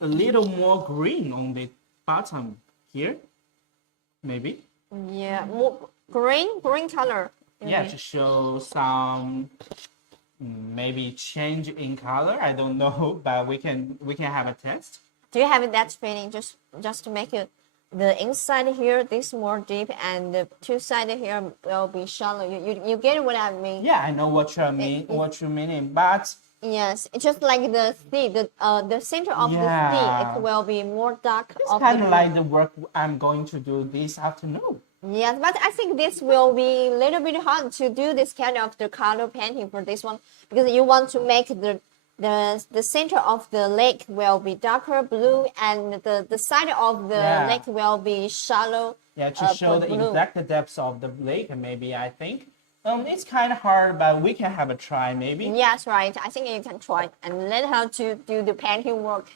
a little more green on the bottom here. Maybe. Yeah, more green color. Yeah, to show some maybe change in color. I don't know, but we can have a test. Do you have that feeling? Just to make it the inside here this more deep and the two side here will be shallow. You get what I mean? Yeah, I know what you mean. What you meaning, but yes, it's just like the sea, the center of the sea. It will be more dark. It's kind of like the work I'm going to do this afternoon. Yes, but I think this will be a little bit hard to do this kind of the color painting for this one, because you want to make the center of the lake will be darker blue and the side of the lake will be shallow. Yeah, to show the exact depths of the lake, maybe, I think. It's kind of hard, but we can have a try, maybe. Yes, right. I think you can try and learn how to do the painting work.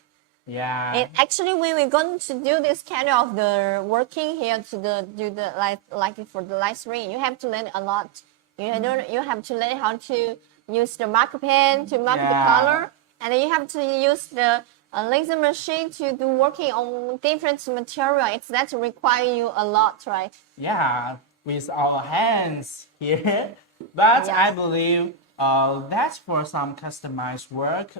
Yeah. And actually, when we're going to do this kind of the working here to do the like for the light stream, you have to learn a lot. You have to learn how to use the marker pen to mark the color, and then you have to use the laser machine to do working on different material. That require you a lot, right? Yeah, with our hands here. But I believe that's for some customized work.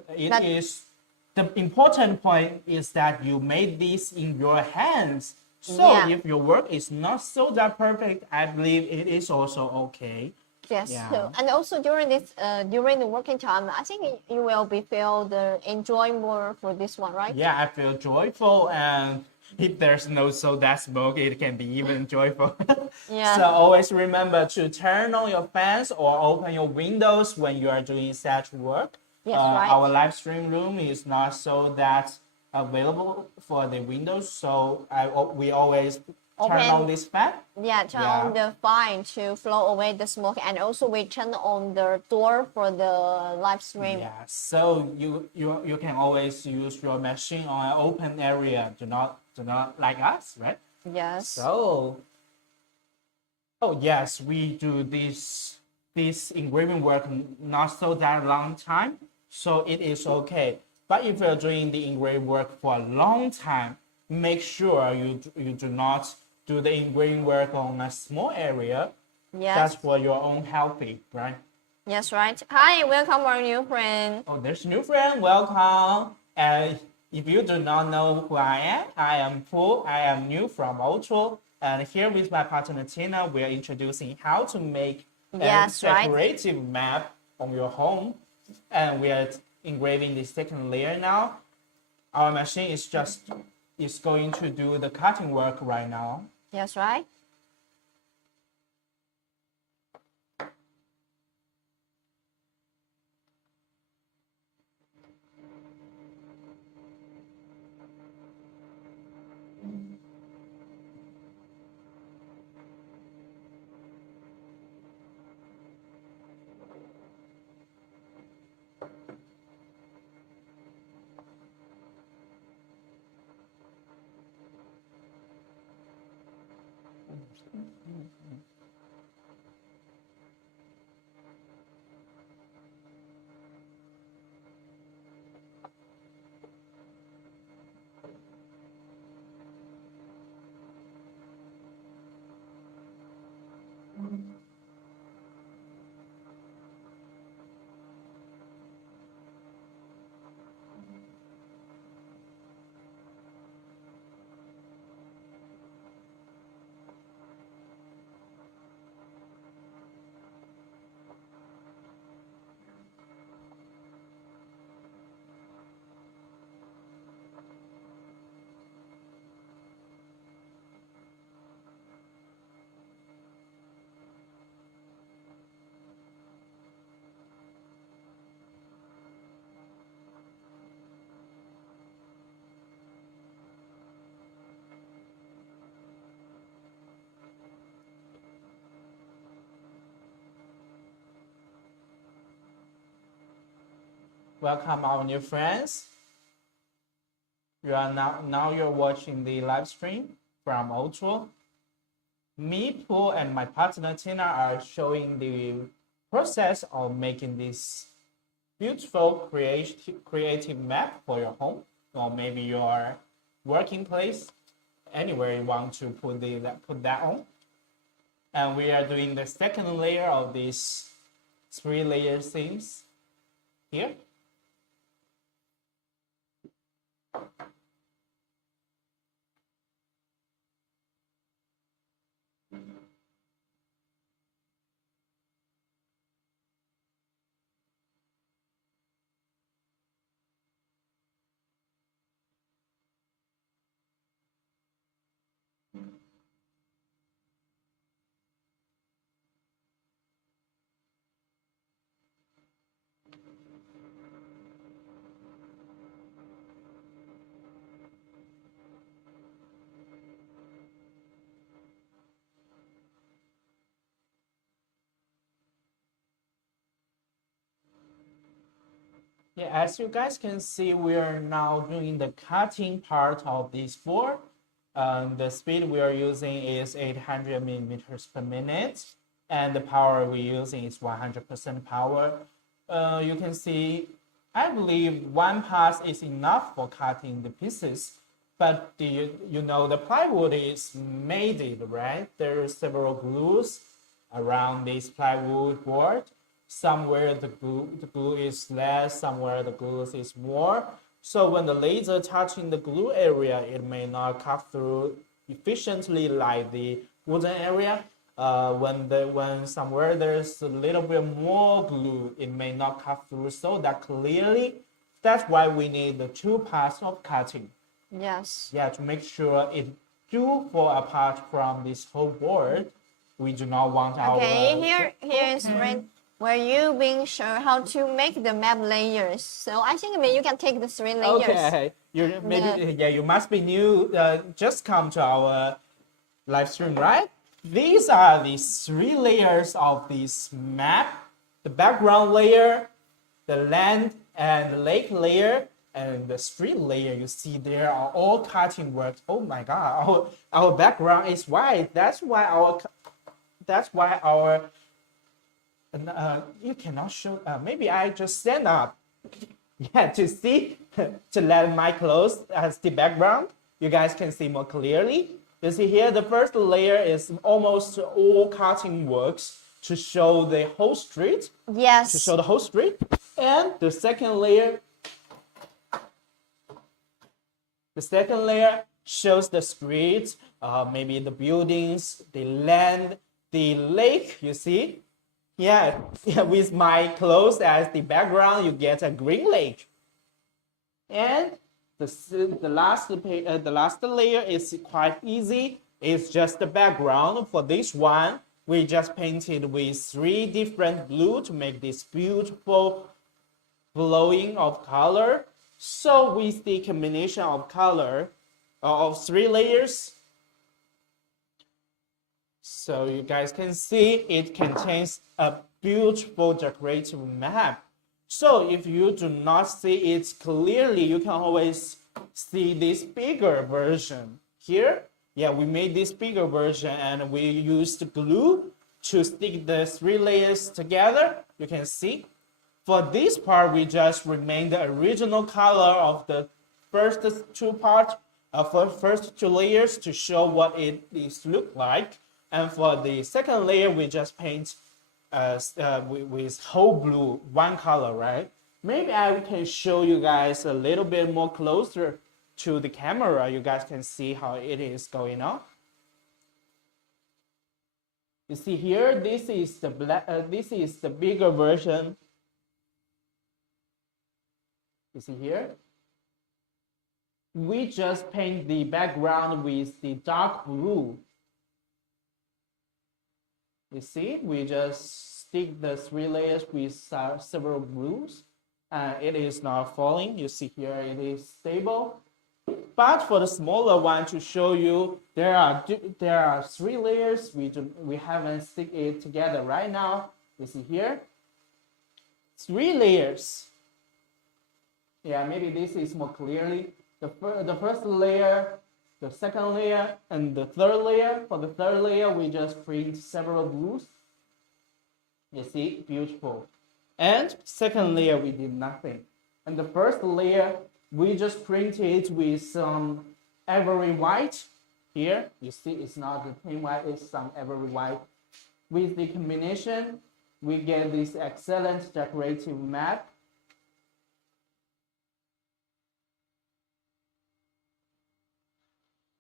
The important point is that you made this in your hands. So if your work is not so that perfect, I believe it is also okay. Yes. Yeah. So, and also during the working time, I think you will feel the enjoy more for this one, right? Yeah, I feel joyful, and if there's no soda smoke, it can be even joyful. Yeah. So always remember to turn on your fans or open your windows when you are doing such work. Yes, right. Our live stream room is not so that available for the windows, so we always turn on this fan. Yeah, turn on the fan to flow away the smoke, and also we turn on the door for the live stream. Yeah, so you can always use your machine on an open area. Do not like us, right? Yes. So, oh yes, we do this engraving work not so that long time, so it is okay. But if you're doing the engraving work for a long time, make sure you do not do the engraving work on a small area. Yes. That's for your own healthy, right? Yes, right. Hi, welcome our new friend. Oh, there's a new friend. Welcome. And if you do not know who I am Pu. I am new from Ortur. And here with my partner Tina, we are introducing how to make a decorative map on your home. And we are engraving the second layer now. Our machine is just is going to do the cutting work right now. Yes, right? Welcome our new friends. You are now you're watching the live stream from Ortur. Me, Paul, and my partner Tina are showing the process of making this beautiful creative map for your home or maybe your working place, anywhere you want to put that on. And we are doing the second layer of this 3-layer themes here. Yeah, as you guys can see, we are now doing the cutting part of this board. The speed we are using is 800 millimeters per minute, and the power we're using is 100% power. You can see, I believe one pass is enough for cutting the pieces, but you know the plywood is made, right? There are several glues around this plywood board. Somewhere the glue is less, somewhere the glue is more. So when the laser touching the glue area, it may not cut through efficiently like the wooden area. When somewhere there's a little bit more glue, it may not cut through so that clearly. That's why we need the 2 parts of cutting. Yes. Yeah, to make sure it do fall apart from this whole board. We do not want our... Okay, here is right where you being sure how to make the map layers. So I think maybe you can take the 3 layers. Okay, you must be new. Just come to our live stream, right? These are the 3 layers of this map: the background layer, the land and the lake layer, and the street layer. You see, there are all cutting works. Oh my God, our background is white. That's why our you cannot show. Maybe I just stand up. Yeah, to see, to let my clothes as the background. You guys can see more clearly. You see here, the first layer is almost all cutting works to show the whole street. Yes. To show the whole street. And the second layer shows the streets, maybe the buildings, the land, the lake, you see? Yeah, with my clothes as the background, you get a green lake. And The last layer is quite easy. It's just the background. For this one, we just painted with 3 different blue to make this beautiful flowing of color. So with the combination of color of 3 layers, so you guys can see it contains a beautiful decorative map. So if you do not see it clearly, you can always see this bigger version here. Yeah, we made this bigger version and we used glue to stick the 3 layers together. You can see. For this part, we just remain the original color of the first 2 parts, for first 2 layers to show what it is look like. And for the second layer, we just paint with whole blue, 1 color, right? Maybe I can show you guys a little bit more closer to the camera. You guys can see how it is going on. You see here, this is the this is the bigger version. You see here, we just paint the background with the dark blue. You see, we just stick the 3 layers with several blues, and it is not falling. You see here, it is stable. But for the smaller one, to show you, there are 3 layers. We haven't stick it together right now. You see here, 3 layers. Yeah, maybe this is more clearly. The first layer, the second layer, and the third layer. For the third layer, we just print several blues. You see, beautiful. And second layer, we did nothing. And the first layer, we just printed with some ivory white. Here, you see, it's not the plain white, it's some ivory white. With the combination, we get this excellent decorative map.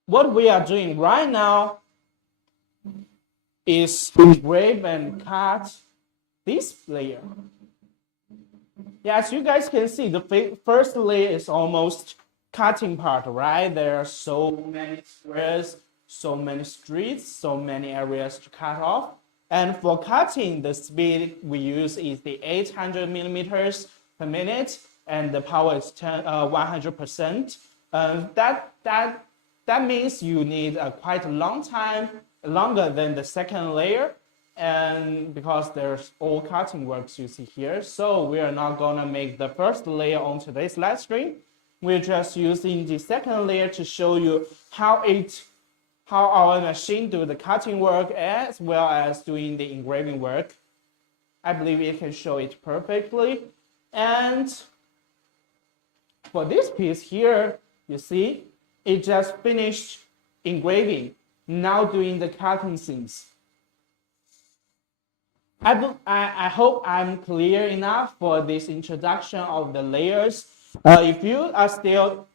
What we are doing right now is engrave and cut this layer. Yeah, as you guys can see, the first layer is almost cutting part, right? There are so many squares, so many streets, so many areas to cut off. And for cutting, the speed we use is the 800 millimeters per minute, and the power is 100%. That means you need quite a long time, longer than the second layer, and because there's all cutting works you see here. So we are not gonna make the first layer on today's live stream. We're just using the second layer to show you how our machine do the cutting work as well as doing the engraving work. I believe it can show it perfectly. And for this piece here, you see, it just finished engraving, now doing the cutting things. I hope I'm clear enough for this introduction of the layers. If you are still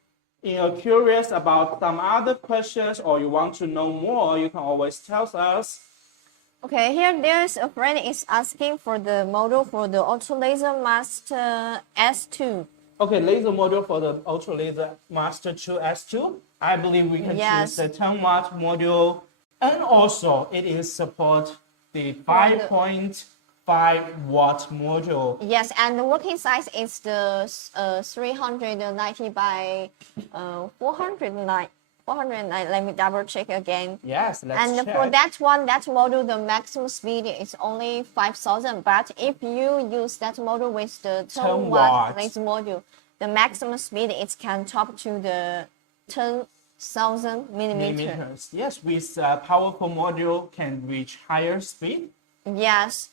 curious about some other questions or you want to know more, you can always tell us. Okay, here there's a friend is asking for the model for the Ortur Laser Master S2. Okay, laser module for the Ortur Laser Master 2 S2. I believe we can choose the 10 watt module, and also it is support the 5.5 watt module. Yes, and the working size is the 390 by 409. 409. Let me double check again. Yes, let's check. For that model, the maximum speed is only 5,000. But if you use that model with the 10 watt laser module, the maximum speed it can top to the 10,000 millimeters. Yes, with a powerful module can reach higher speed. Yes.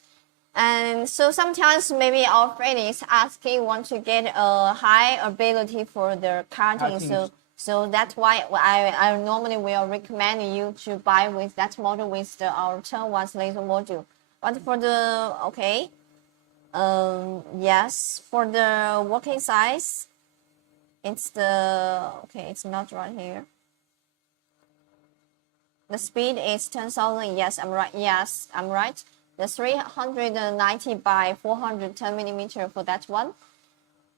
And so sometimes maybe our friend is asking want to get a high ability for the cutting. So that's why I normally will recommend you to buy with that model with our 10 watts laser module. But for the yes, for the working size, it's it's not right here. The speed is 10,000. Yes, I'm right. Yes, I'm right. The 390 by 410 millimeter for that one.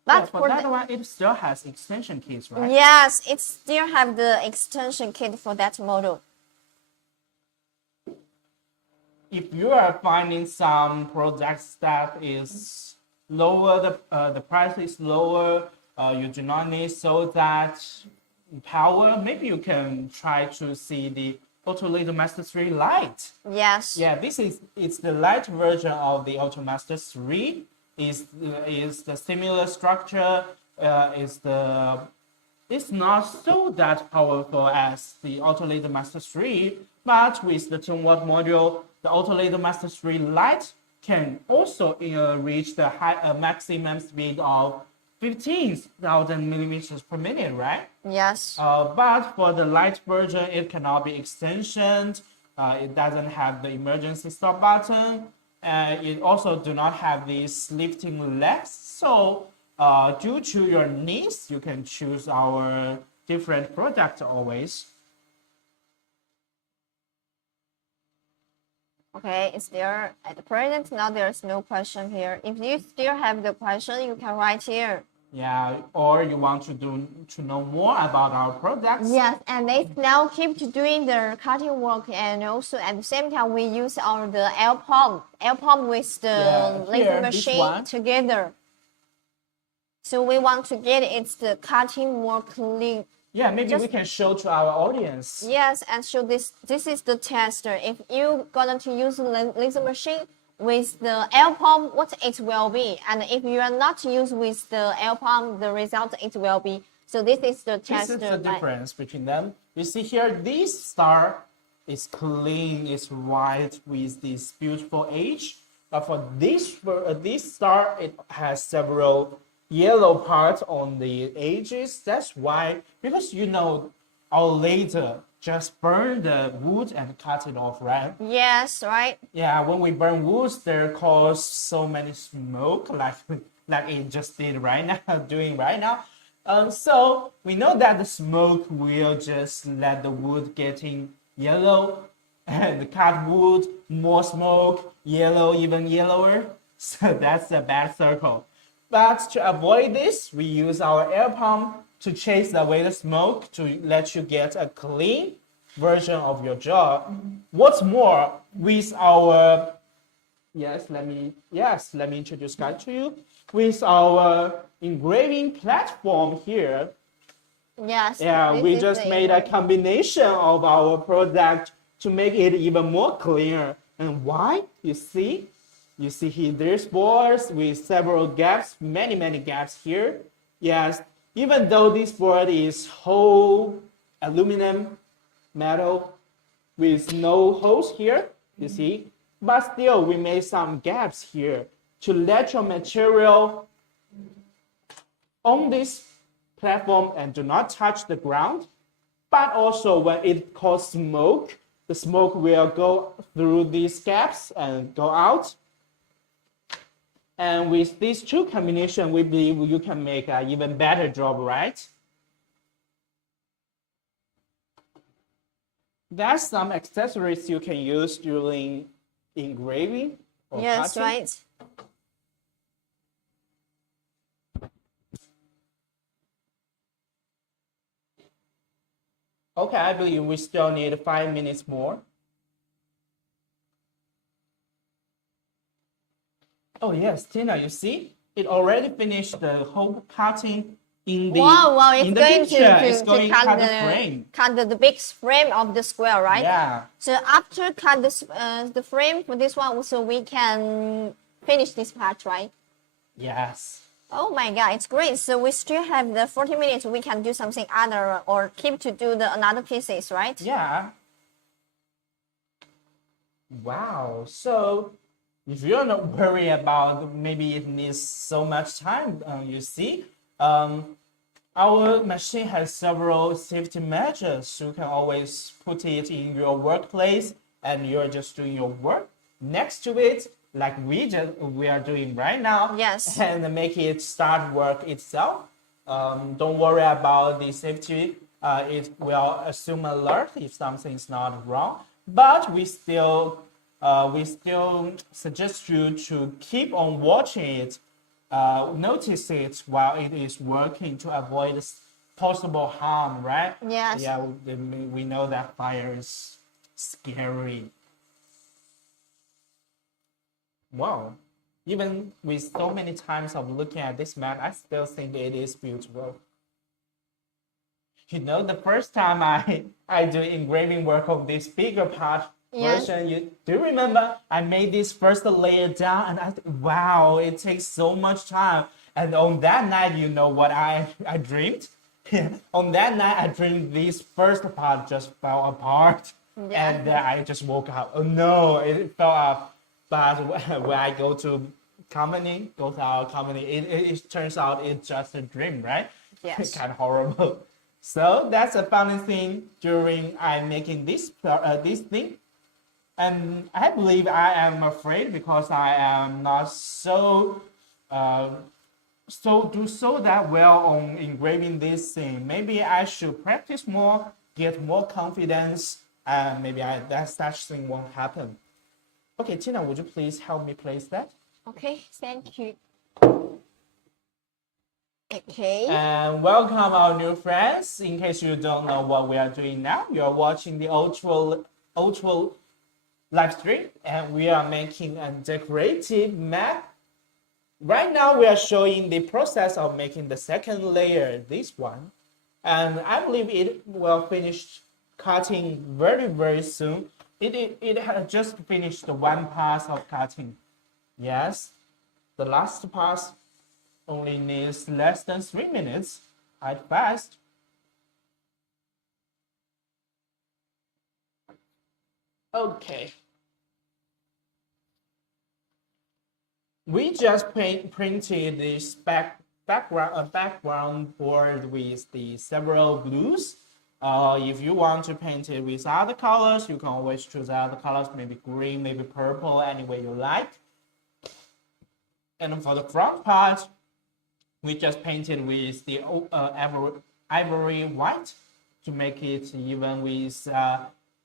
But for for that the, one, it still has extension keys, right? yes, it still have the extension kit for that model. If you are finding some products that is lower, the price is lower, you do not need so that power, maybe you can try to see the Ortur Master 3 Lite. Yes. Yeah, it's the light version of the Ultramaster 3. Is the similar structure. It's not so that powerful as the Ortur Master 3, but with the 10-watt module, the Ortur Master 3 Lite can also reach the maximum speed of 15,000 millimeters per minute, right? Yes. But for the light version, it cannot be extensioned. It doesn't have the emergency stop button. It also do not have these lifting legs. So due to your needs, you can choose our different product always. Okay, it's there at the present. Now there's no question here. If you still have the question, you can write here. Yeah, or you want to know more about our products. Yes, and they now keep to doing the cutting work, and also at the same time we use the air pump with the laser machine together. So we want to get the cutting more clean. Yeah, maybe we can show to our audience. Yes, and show this. This is the tester. If you going to use the laser machine with the air pump, what it will be, and if you are not use with the air pump, the result it will be. So this is the tester. This is the difference between them. You see here, this star is clean, it's white with this beautiful edge. But for this star, it has several yellow parts on the edges. That's why, because our laser just burn the wood and cut it off, right? Yes, right. Yeah, when we burn wood, there cause so many smoke, like it just did right now, doing right now. So we know that the smoke will just let the wood getting yellow, and the cut wood, more smoke, yellow, even yellower. So that's a bad circle. But to avoid this, we use our air pump to chase away the smoke to let you get a clean version of your job. What's more, with our let me introduce guys to you. With our engraving platform here, yes, we just made a combination of our product to make it even more clear. And why? You see here, there's boards with several gaps, many gaps here. Yes, even though this board is whole aluminum metal with no holes here, you see, but still we made some gaps here to let your material on this platform and do not touch the ground. But also when it causes smoke, the smoke will go through these gaps and go out. And with these two combinations, we believe you can make an even better job, right? There's some accessories you can use during engraving or cutting. Right. Okay, I believe we still need 5 minutes more. Oh yes, Tina, you see? It already finished the whole cutting in the It's going to cut the frame. Cut the big frame of the square, right? Yeah. So after cut the frame for this one, so we can finish this part, right? Yes. Oh my God, it's great. So we still have the 40 minutes. We can do something other or keep to do the another pieces, right? Yeah. Wow. So if you're not worried about maybe it needs so much time, you see, our machine has several safety measures. You can always put it in your workplace and you're just doing your work next to it, like we are doing right now. Yes. And make it start work itself. Don't worry about the safety. It will assume alert if something's not wrong. But we still suggest you to keep on watching it notice it while it is working to avoid possible harm, right? Yes. Yeah, we know that fire is scary. Wow. Even with so many times of looking at this map, I still think it is beautiful. You know, the first time I do engraving work of this bigger part version, you do remember I made this first layer down and wow, it takes so much time. And on that night, you know what I dreamed? On that night, I dreamed this first part just fell apart. Yeah. And I just woke up. Oh no, it fell off. But when I go to our company, it turns out it's just a dream, right? Yes. Kind of horrible. So that's a funny thing during I'm making this thing, and I believe I am afraid because I am not so so that well on engraving this thing. Maybe I should practice more, get more confidence, and maybe that such thing won't happen. Okay, Tina, would you please help me place that? Okay, thank you. Okay. And welcome our new friends. In case you don't know what we are doing now, you are watching the Ultra live stream, and we are making a decorative map. Right now, we are showing the process of making the second layer, this one. And I believe it will finish cutting very, very soon. It has just finished the one pass of cutting. Yes, the last pass only needs less than 3 minutes at best. Okay. We just printed this background board with the several blues. If you want to paint it with other colors, you can always choose other colors, maybe green, maybe purple, any way you like. And for the front part, we just painted with the ivory white to make it even with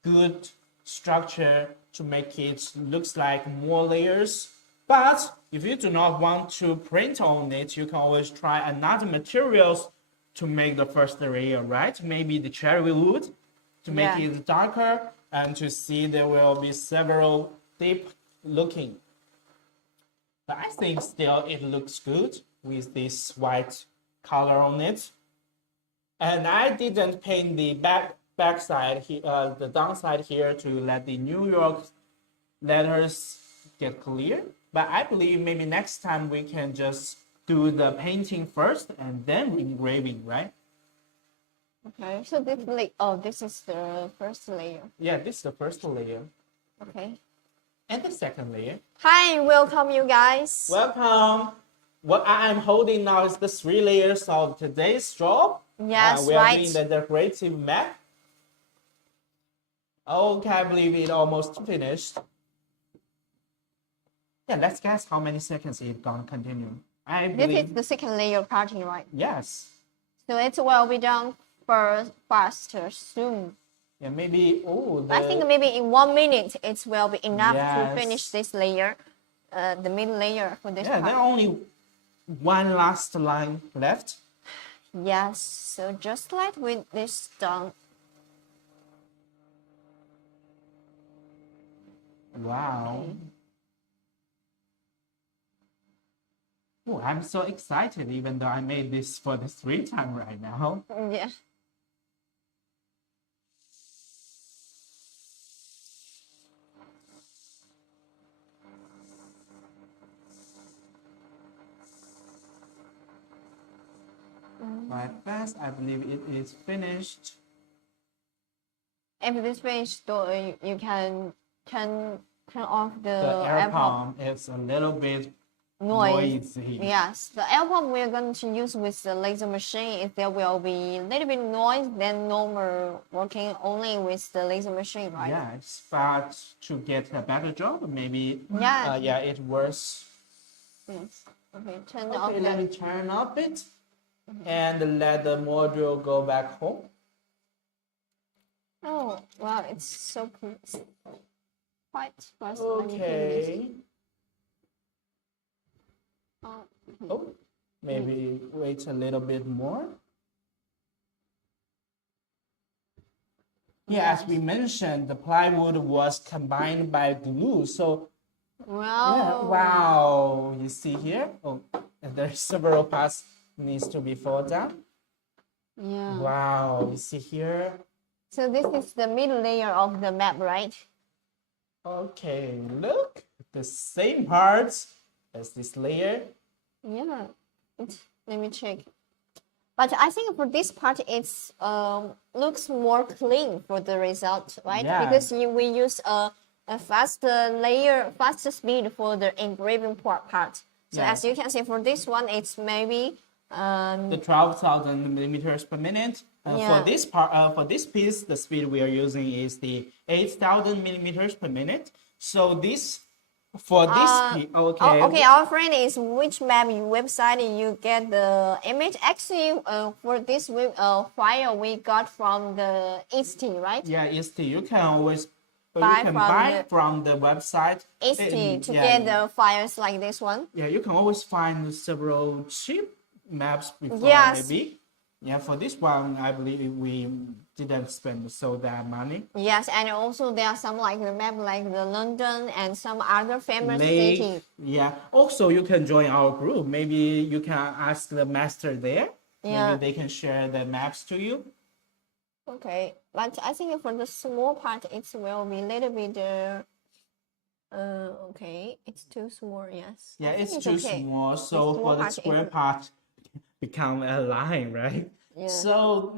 good structure, to make it looks like more layers. But if you do not want to print on it, you can always try another materials to make the first layer, right? Maybe the cherry wood to make it darker, and to see there will be several deep looking. But I think still it looks good with this white color on it. And I didn't paint the backside here, the downside here, to let the New York letters get clear. But I believe maybe next time we can just do the painting first and then engraving, right? Okay, so this is the first layer. Yeah, this is the first layer. Okay. And the second layer. Hi, welcome you guys. Welcome. What I'm holding now is the 3 layers of today's job. Yes, we right. are doing the decorative map. Okay, I believe it almost finished. Yeah, let's guess how many seconds it's gonna continue. I believe... This is the second layer parting, right? Yes. So it will be done faster soon. Yeah, maybe. I think maybe in 1 minute it will be enough to Yes. finish this layer, the middle layer for this Yeah, part. there are only one last line left. Yes, so just like with this done. Wow. Okay. Oh, I'm so excited, even though I made this for the 3rd time right now. Yeah. Quite fast, I believe it is finished. If it is finished, you can turn off The air pump is a little bit noisy. Yes, the air pump we're going to use with the laser machine. If there will be a little bit noise, then normal working only with the laser machine, right? Yes, but to get a better job, maybe Yeah. it works. Yes. Okay, turn off. Okay, let me turn off it and let the module go back home. Oh, wow, it's so cool. Quite fast. Okay. Oh. Oh, maybe wait a little bit more. Yeah, as we mentioned, the plywood was combined by glue. So yeah, Wow. wow. You see here? Oh, and there's several parts needs to be folded down. Yeah. Wow, you see here? So this is the middle layer of the map, right? Okay, look, the same parts as this layer. Yeah. Let me check. But I think for this part, it's looks more clean for the result, right? Yeah. Because we use a faster layer, faster speed for the engraving part. So Yeah. as you can see, for this one, it's maybe The 12,000 millimeters per minute. Yeah. For this part, for this piece, the speed we are using is the 8,000 millimeters per minute. So this, for this piece, okay. Okay, our friend is which map website you get the image. Actually, for this file we got from the EST, right? Yeah, EST. You can always Buy from buy the from the website. EST to Yeah, get the files like this one. yeah, you can always find several cheap maps before Yes. maybe. Yeah, for this one, I believe we didn't spend so that money. Yes, and also there are some like the map like the London and some other famous Lake, city. yeah. Also, you can join our group. Maybe you can ask the master there. Yeah. Maybe they can share the maps to you. Okay, but I think for the small part, it will be a little bit. Okay, it's too small. Yes. Yeah, it's it's too okay. small. So for the square part, become a line, right? Yeah. So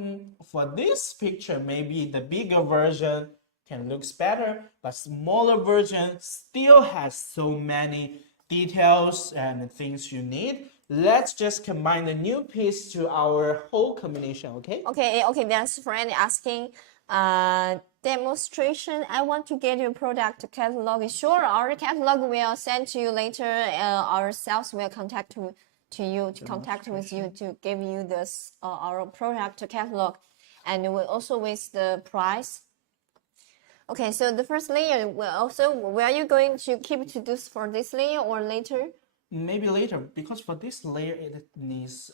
for this picture, maybe the bigger version can looks better, but smaller version still has so many details and things you need. Let's just combine the new piece to our whole combination, okay? Okay. There's a friend asking, demonstration. I want to get your product catalog. Sure, our catalog will send to you later. Our sales will contact contact with you to give you this our product catalog, and we also with the price. Okay, so the first layer will also, were you going to keep to do for this layer or later? Maybe later, because for this layer it needs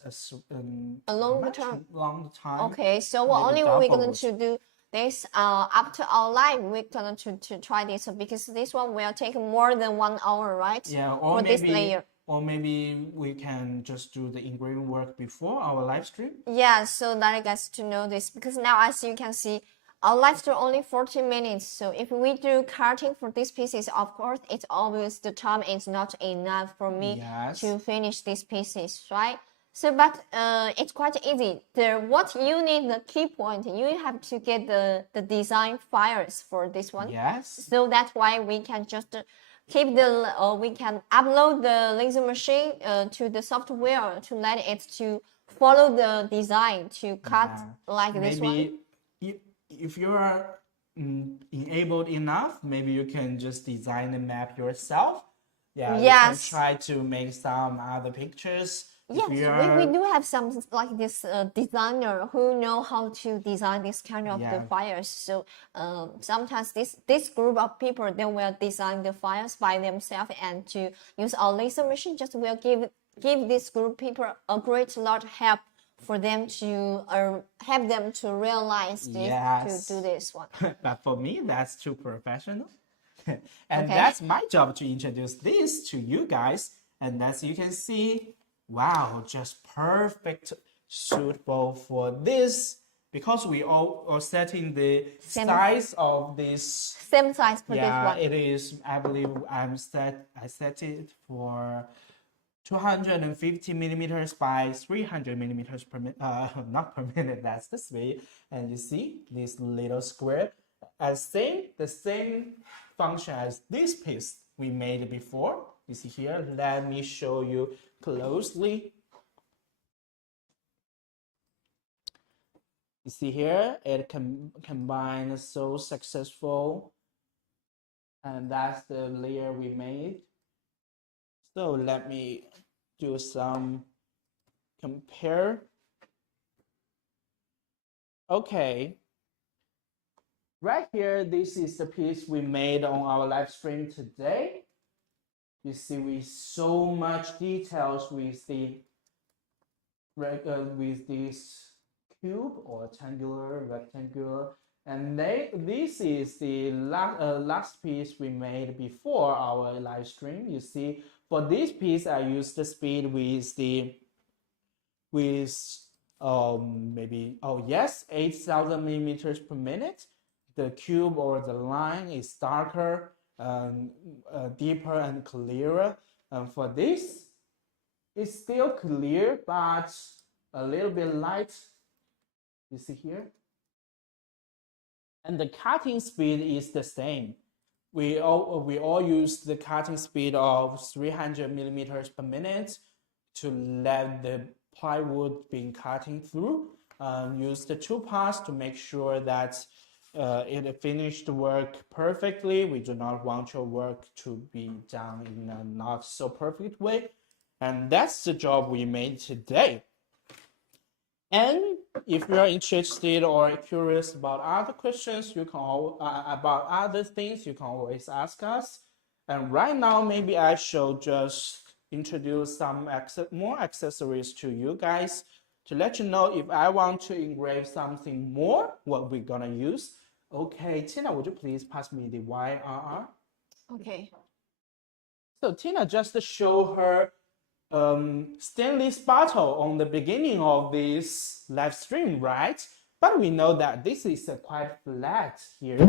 A long much time. long time. Okay, so Maybe only we're going double. to do this after our live, we're going to try this because this one will take more than 1 hour, right? Yeah, or for maybe this layer. or maybe we can just do the engraving work before our live stream. Yeah, so that I guess to know this because now as you can see, our live stream only 40 minutes. So if we do cutting for these pieces, of course, it's obvious the time is not enough for me Yes. to finish these pieces, right? So, but it's quite easy. What you need, the key point, you have to get the design files for this one. Yes. So that's why we can just keep we can upload the laser machine to the software to let it to follow the design to cut like this one. Maybe if you are enabled enough, maybe you can just design the map yourself. Yeah, Yes. you can try to make some other pictures. Yes, we do have some like this designer who know how to design this kind of the files. So sometimes this group of people they will design the files by themselves and to use our laser machine just will give this group people a great lot of help for them to help them to realize this to do this one. But for me, that's too professional. And that's my job to introduce this to you guys. And as you can see, wow, just perfect suitable for this because we all are setting the size of this. Same size for this one. It is, I believe I set it for 250 millimeters by 300 millimeters per minute, not per minute, that's the speed. And you see this little square, the same function as this piece we made before. You see here, let me show you closely. You see here, it combines so successful. And that's the layer we made. So let me do some compare. Okay. Right here, this is the piece we made on our live stream today. You see, with so much details with this cube or rectangular, and this is the last piece we made before our live stream. You see, for this piece, I used the speed with maybe 8,000 millimeters per minute. The cube or the line is darker, deeper and clearer. For this, it's still clear, but a little bit light. You see here? And the cutting speed is the same. We all use the cutting speed of 300 millimeters per minute to let the plywood being cutting through. Use the two parts to make sure that it finished the work perfectly. We do not want your work to be done in a not so perfect way. And that's the job we made today. And if you're interested or curious about other questions, you can about other things, you can always ask us. And right now, maybe I should just introduce some more accessories to you guys to let you know if I want to engrave something more, what we're gonna use. Okay, Tina, would you please pass me the YRR? Okay. So Tina just show her stainless bottle on the beginning of this live stream, right? But we know that this is quite flat here.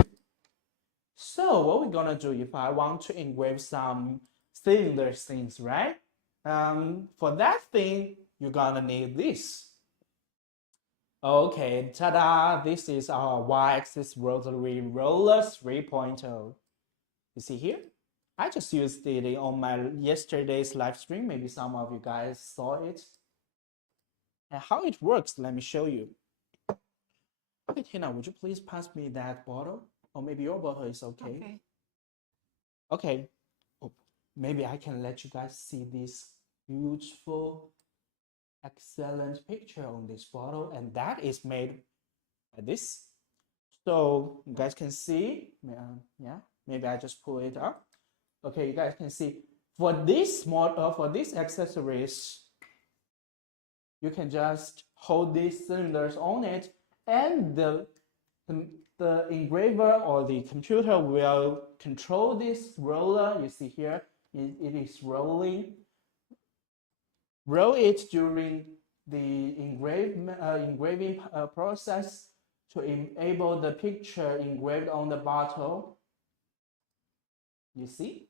So what we're gonna do if I want to engrave some cylinder things, right? For that thing, you're gonna need this. Okay, ta-da! This is our Y-axis rotary roller 3.0. You see here? I just used it on my yesterday's live stream. Maybe some of you guys saw it. And how it works, let me show you. Okay, Tina, would you please pass me that bottle? Or maybe your bottle is okay. Okay. Oh, maybe I can let you guys see this beautiful, excellent picture on this bottle. And that is made like this. So you guys can see, yeah, maybe I just pull it up. Okay, you guys can see for this accessories, you can just hold these cylinders on it, and the engraver or the computer will control this roller. You see here, it is rolling. Roll it during the engraving process to enable the picture engraved on the bottle. You see?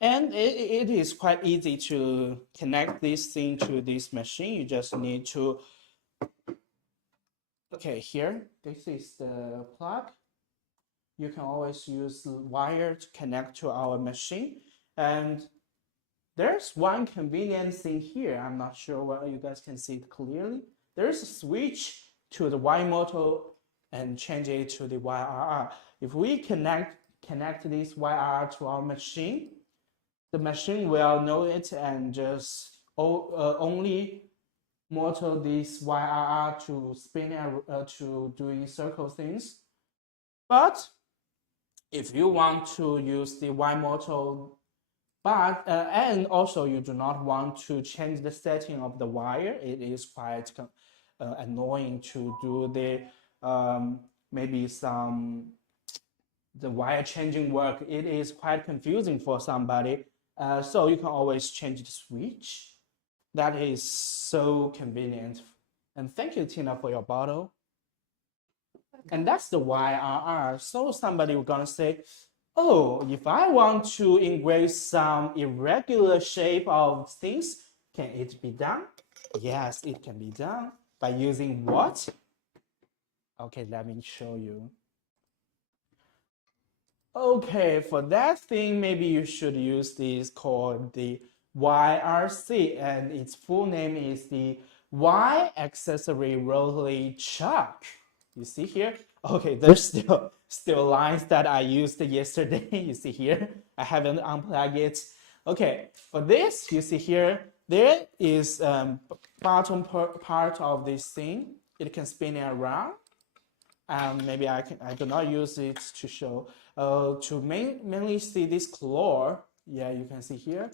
And it is quite easy to connect this thing to this machine. You just need to, okay, here, this is the plug. You can always use wire to connect to our machine. And there's one convenient thing here. I'm not sure whether you guys can see it clearly. There's a switch to the Y motor and change it to the YRR. If we connect this YRR to our machine, the machine will know it and just only motor this YRR to spin to doing circle things. But if you want to use the Y motor, but and also you do not want to change the setting of the wire, it is quite annoying to do the maybe the wire changing work. It is quite confusing for somebody. So you can always change the switch. That is so convenient. And thank you, Tina, for your bottle. And that's the YRR. So somebody will gonna say, oh, if I want to engrave some irregular shape of things, can it be done? Yes, it can be done. By using what? Okay, let me show you. Okay, for that thing, maybe you should use this called the YRC, and its full name is the Y Accessory Rotary Chuck. You see here? Okay, there's still lines that I used yesterday. You see here? I haven't unplugged it. Okay, for this, you see here, there is bottom part of this thing. It can spin it around. Maybe I do not use it to show to mainly see this claw. Yeah, you can see here.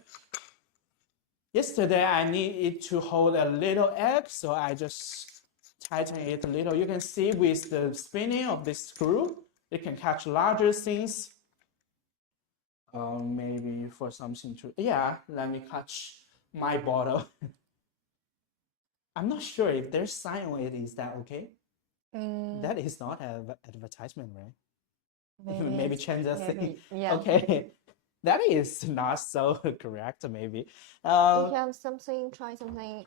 Yesterday, I need it to hold a little egg, so I just tighten it a little. You can see with the spinning of this screw, it can catch larger things. Maybe for something to, yeah, let me catch my bottle. I'm not sure if there's sign on it. Is that okay? That is not an advertisement, right? Maybe change the thing. Yeah. Okay, that is not so correct, maybe. You have something, try something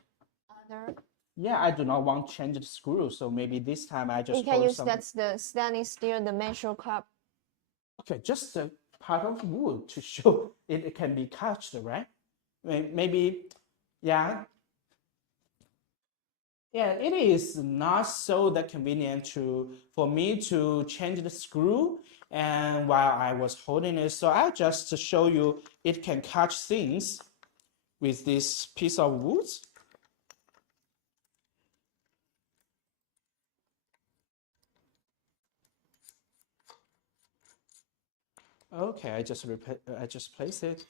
other. Yeah, I do not want to change the screw, so maybe this time I just You can hold use some. that's the standing still, the measure cup. Okay, just a part of wood to show it can be catched, right? Maybe, yeah. Yeah, it is not so that convenient for me to change the screw and while I was holding it. So I just to show you it can catch things with this piece of wood. Okay, I just place it.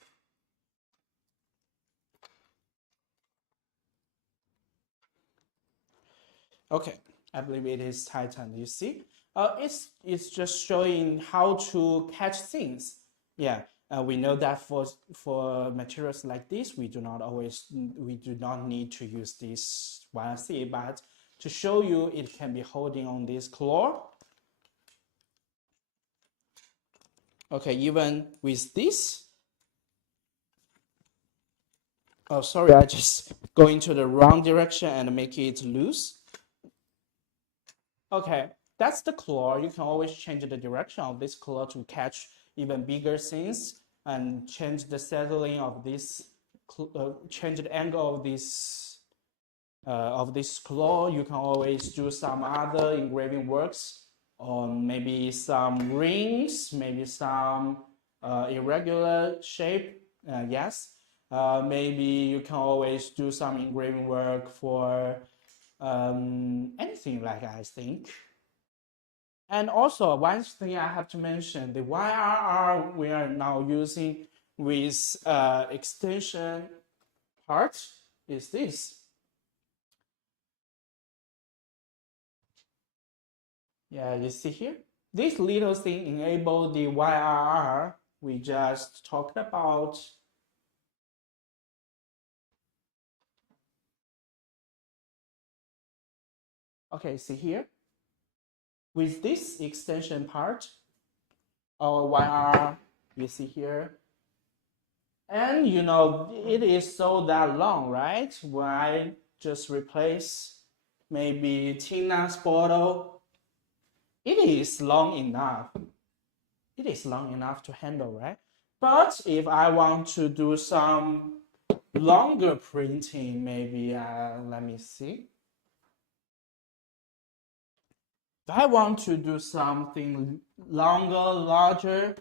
Okay, I believe it is tightened. You see, it's just showing how to catch things. Yeah, we know that for materials like this, we do not need to use this YRC, but to show you, it can be holding on this claw. Okay, even with this. Oh, sorry, I just go into the wrong direction and make it loose. Okay, that's the claw. You can always change the direction of this claw to catch even bigger things and change the settling of this, change the angle of this claw. You can always do some other engraving works on maybe some rings, maybe some irregular shape. Yes, maybe you can always do some engraving work for anything like I think. And also one thing I have to mention, the YRR we are now using with extension part is this. Yeah, you see here? This little thing enable the YRR we just talked about. Okay, see here? With this extension part, our YRR, you see here, and you know, it is so that long, right? When I just replace maybe Tina's bottle, it is long enough. It is long enough to handle, right? But if I want to do some longer printing, maybe, let me see. If I want to do something longer, larger,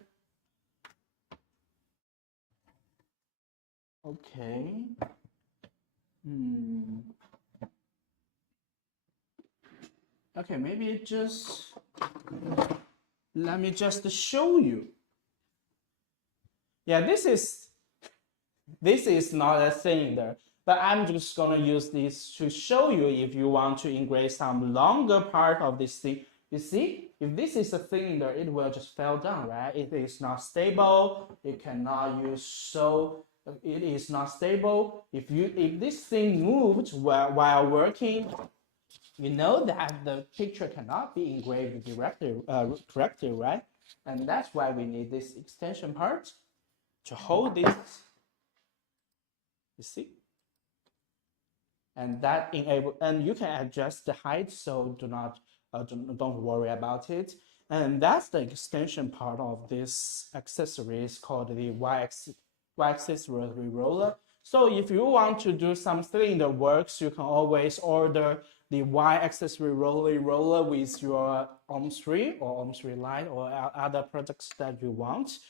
okay. Okay, maybe just let me just show you. Yeah, this is not a cylinder, but I'm just gonna use this to show you if you want to engrave some longer part of this thing. You see, if this is a cylinder, it will just fall down, right? It is not stable. It cannot use so. It is not stable. If this thing moved while working, you know that the picture cannot be engraved correctly, right? And that's why we need this extension part to hold this. You see? And that enable, and you can adjust the height, so don't worry about it. And that's the extension part of this accessory. It's called the Y-axis rotary roller. So if you want to do something in the works, you can always order the Y-axis rotary roller with your OM3 or OM3 Lite or other products that you want.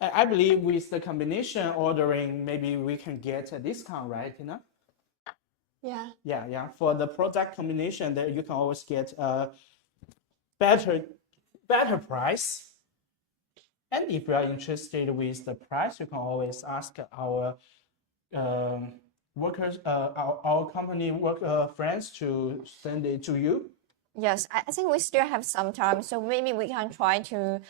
I believe with the combination ordering, maybe we can get a discount, right, Tina? Yeah. Yeah. For the product combination, that you can always get a better price. And if you are interested with the price, you can always ask our workers, our company friends to send it to you. Yes, I think we still have some time, so maybe we can try to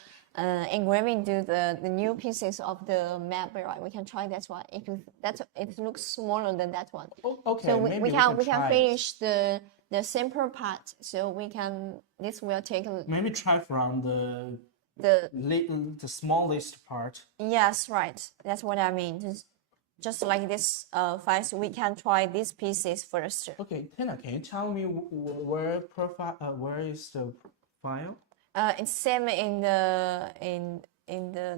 engraving do the new pieces of the map, right? We can try that one. If it looks smaller than that one. Oh, okay, So maybe we can try finish the simple part. So this will take maybe try from the smallest part. yes, right. That's what I mean. Just like this file, so we can try these pieces first. Okay, Tina, can you tell me where is the file? It's same in the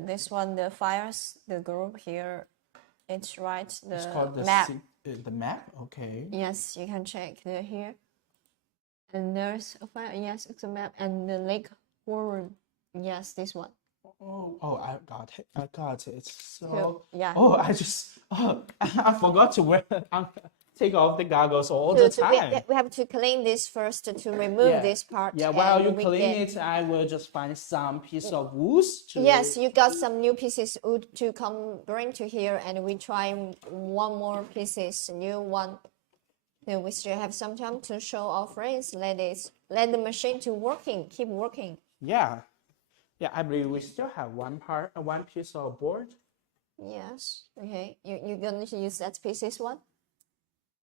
this one, the files, the group here. It's right. It's called map. The map. Okay. Yes, you can check here. And there's a file. Yes, it's a map. And the lake forward. Yes, this one. Oh, I got it. I got it. So, yeah. Oh, I forgot to wear take off the goggles all the time. We have to clean this first to remove this part. Yeah, while you clean it, I will just find some piece of wood. Yes, you got some new pieces wood to bring to here, and we try one more pieces, new one. So we still have some time to show our friends. Let the machine to keep working. Yeah. Yeah, I believe we still have one piece of board. Yes. Okay. You're going to use that pieces one?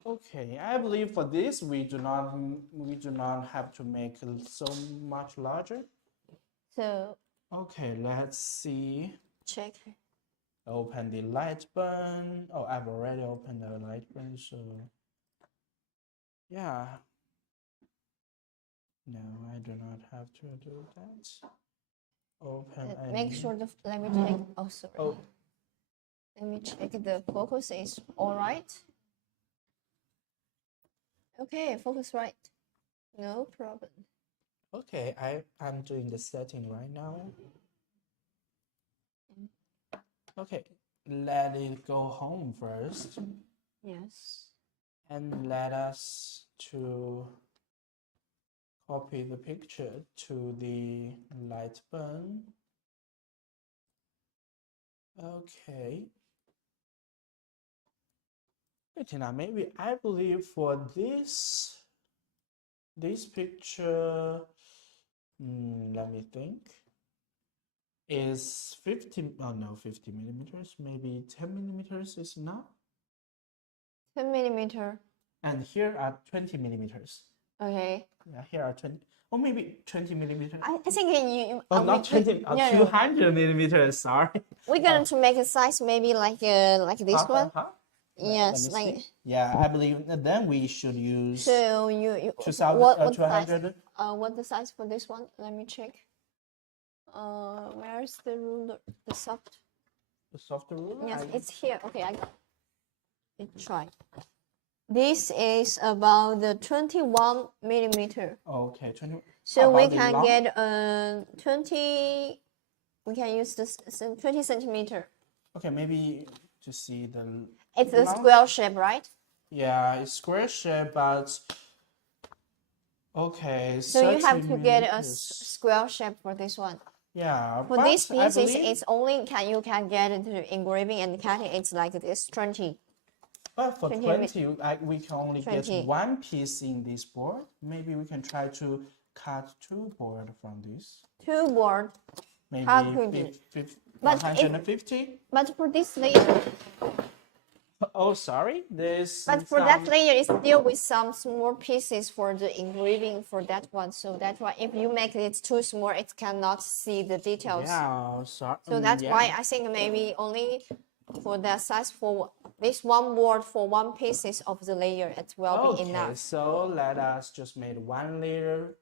Okay, I believe for this we do not have to make it so much larger. So okay, let's see. Check. Open the light burn. Oh, I've already opened the light burn, so yeah. No, I do not have to do that. Open. Make sure let me check. Oh, sorry. Oh. Let me check the focus is all right. Okay, focus right. No problem. Okay, I'm doing the setting right now. Okay, let it go home first. Yes. And let us to copy the picture to the light burn. Okay. Wait, now maybe I believe for this picture, let me think, is 50 millimeters, maybe 10 millimeters is enough. 10 millimeter. And here are 20 millimeters. Okay. Yeah, here are 20, or maybe 20 millimeters. I think you. Oh, not 20, 200 millimeters, sorry. We're going to make a size maybe like this one. Yes, like. Yeah, I believe then we should use. So you 200. What the size for this one? Let me check. Where's the ruler? The soft. The soft ruler. Yes, it's here. Okay, I got it. Try. This is about the 21 millimeter. Okay, 20. So we can get 20. We can use this 20 centimeter. Okay, maybe to see the. It's a square shape, right? Yeah, it's square shape, but okay. So you have to get a square shape for this one. Yeah. For these pieces, it's only you can get the engraving and cutting. It's like this 20. But for 20, we can only get one piece in this board. Maybe we can try to cut two board from this. Two board. Maybe how could it? 150. But for this layer. Oh, sorry. But for that layer, it's still with some small pieces for the engraving for that one. So that's why if you make it too small, it cannot see the details. Yeah, sorry. So that's why I think maybe only for that size for this one board for one pieces of the layer, it will be enough. So let us just make one layer.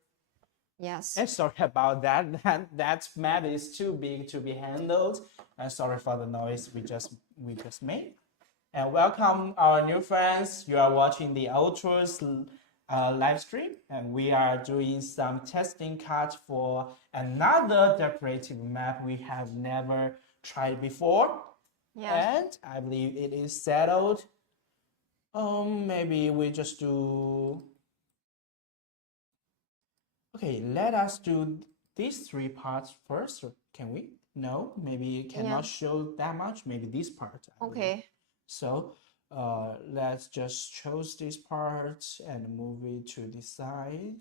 Yes. And sorry about that. That map is too big to be handled. And sorry for the noise we just made. And welcome our new friends. You are watching the Ortur's live stream, and we are doing some testing cut for another decorative map we have never tried before. Yeah. And I believe it is settled. Maybe we just do. Okay, let us do these three parts first. Can we? No, maybe it cannot show that much. Maybe this part. I believe. Okay. So let's just choose this part and move it to the side.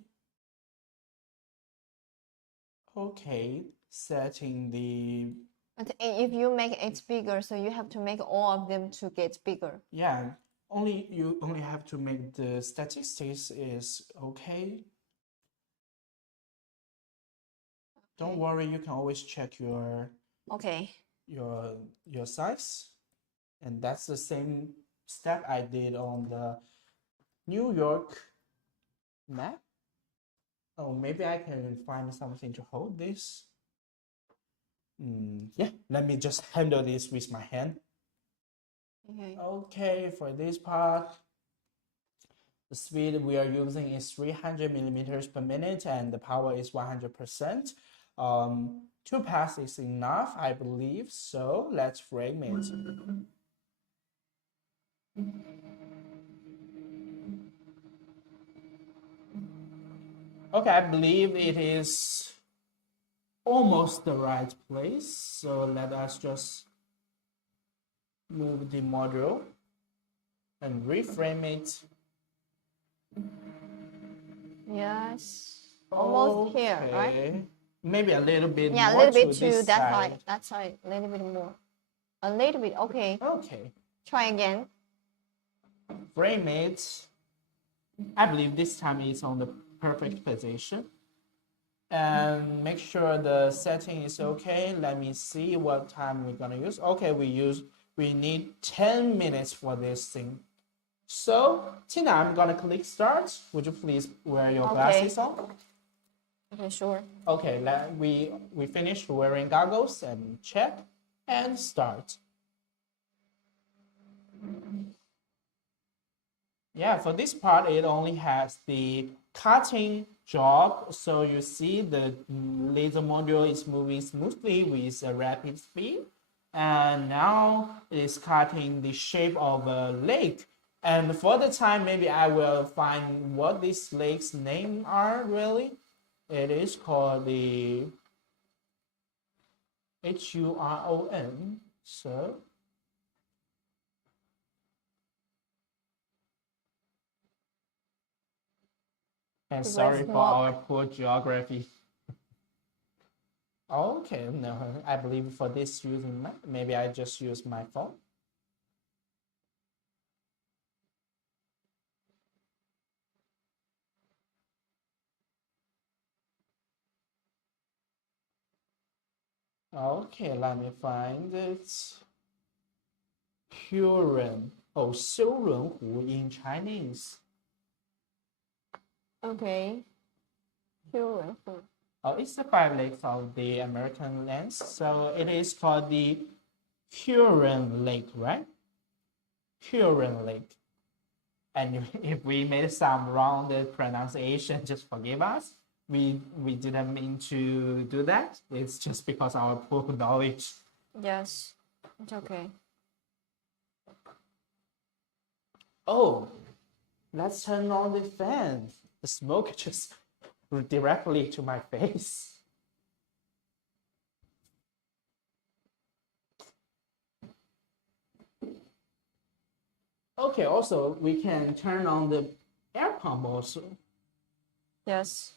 Okay, setting the, But if you make it bigger, so you have to make all of them to get bigger. yeah, you only have to make the statistics is okay. Don't worry, you can always check your Okay. your size. And that's the same step I did on the New York map. Oh, maybe I can find something to hold this. Yeah, let me just handle this with my hand. Okay. Okay, for this part, the speed we are using is 300 millimeters per minute and the power is 100%. 2 pass is enough, I believe. So let's frame it. Okay, I believe it is almost the right place. So let us just move the module and reframe it. Yes. Almost here, right? Maybe a little bit Yeah, a more little bit to this that side. side. That side, a little bit more. A little bit, okay. Okay. Try again. Frame it. I believe this time it's on the perfect position. And make sure the setting is okay. Let me see what time we're gonna use. Okay, we need 10 minutes for this thing. So Tina, I'm gonna click start. Would you please wear your glasses on? Okay, sure. Okay, we finished wearing goggles and check and start. Yeah, for this part, it only has the cutting job. So you see the laser module is moving smoothly with a rapid speed. And now it is cutting the shape of a lake. And for the time, maybe I will find what these lakes' name are really. It is called the Huron. So and sorry for our poor geography. Okay, no, I believe for this using maybe I just use my phone. Okay, let me find it. Huron. Oh, 修伦湖 in Chinese. Okay. Huron. Oh, it's the 5 lakes of the American lands. So it is called the Huron Lake, right? Huron Lake. And if we made some wrong pronunciation, just forgive us. We didn't mean to do that. It's just because our poor knowledge. Yes, it's okay. Oh, let's turn on the fan. The smoke just directly to my face. Okay, also we can turn on the air pump also. Yes.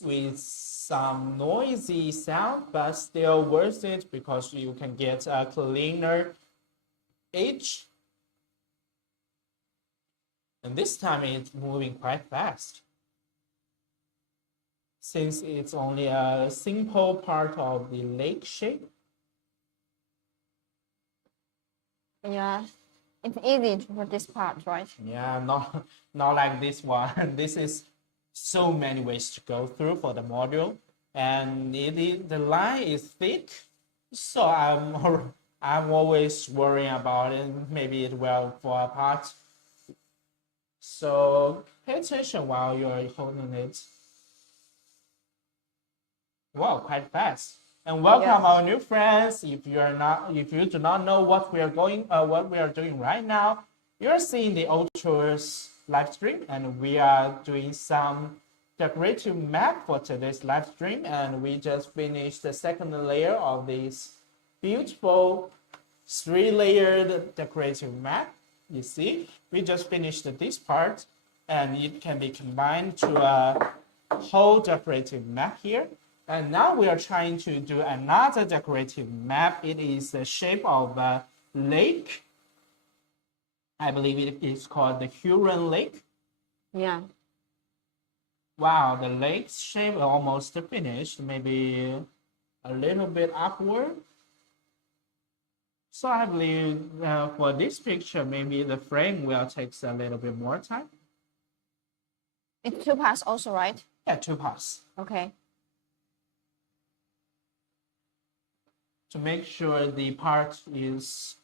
With some noisy sound, but still worth it because you can get a cleaner edge. And this time it's moving quite fast. Since it's only a simple part of the lake shape. Yeah, it's easy for this part, right? Yeah, not like this one. This is so many ways to go through for the module, and the line is thick, so I'm always worrying about it. Maybe it will fall apart. So pay attention while you're holding it. Wow, quite fast. And welcome our new friends. If you do not know what we are doing right now, you're seeing the Ortur's live stream, and we are doing some decorative map for today's live stream, and we just finished the second layer of this beautiful 3-layered decorative map. You see, we just finished this part, and it can be combined to a whole decorative map here. And now we are trying to do another decorative map. It is the shape of a lake. I believe it is called the Huron Lake. Yeah. Wow, the lake's shape almost finished, maybe a little bit upward. So I believe for this picture, maybe the frame will take a little bit more time. It's 2 parts also, right? Yeah, 2 parts. Okay. To make sure the part is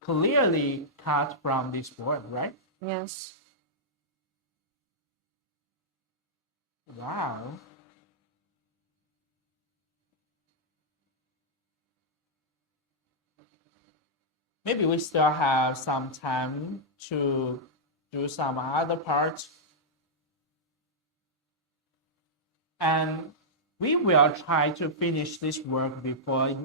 clearly cut from this board, right? Yes. Wow. Maybe we still have some time to do some other parts. And we will try to finish this work before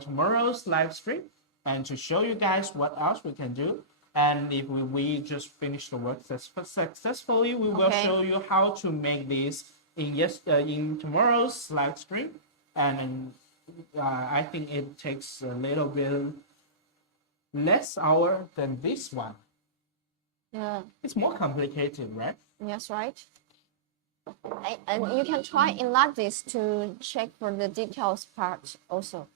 tomorrow's live stream, and to show you guys what else we can do. And if we just finish the work successfully, we will show you how to make this in tomorrow's live stream. And I think it takes a little bit less hour than this one. Yeah. It's more complicated, right? Yes, right. And you can try enlarge this to check for the details part also.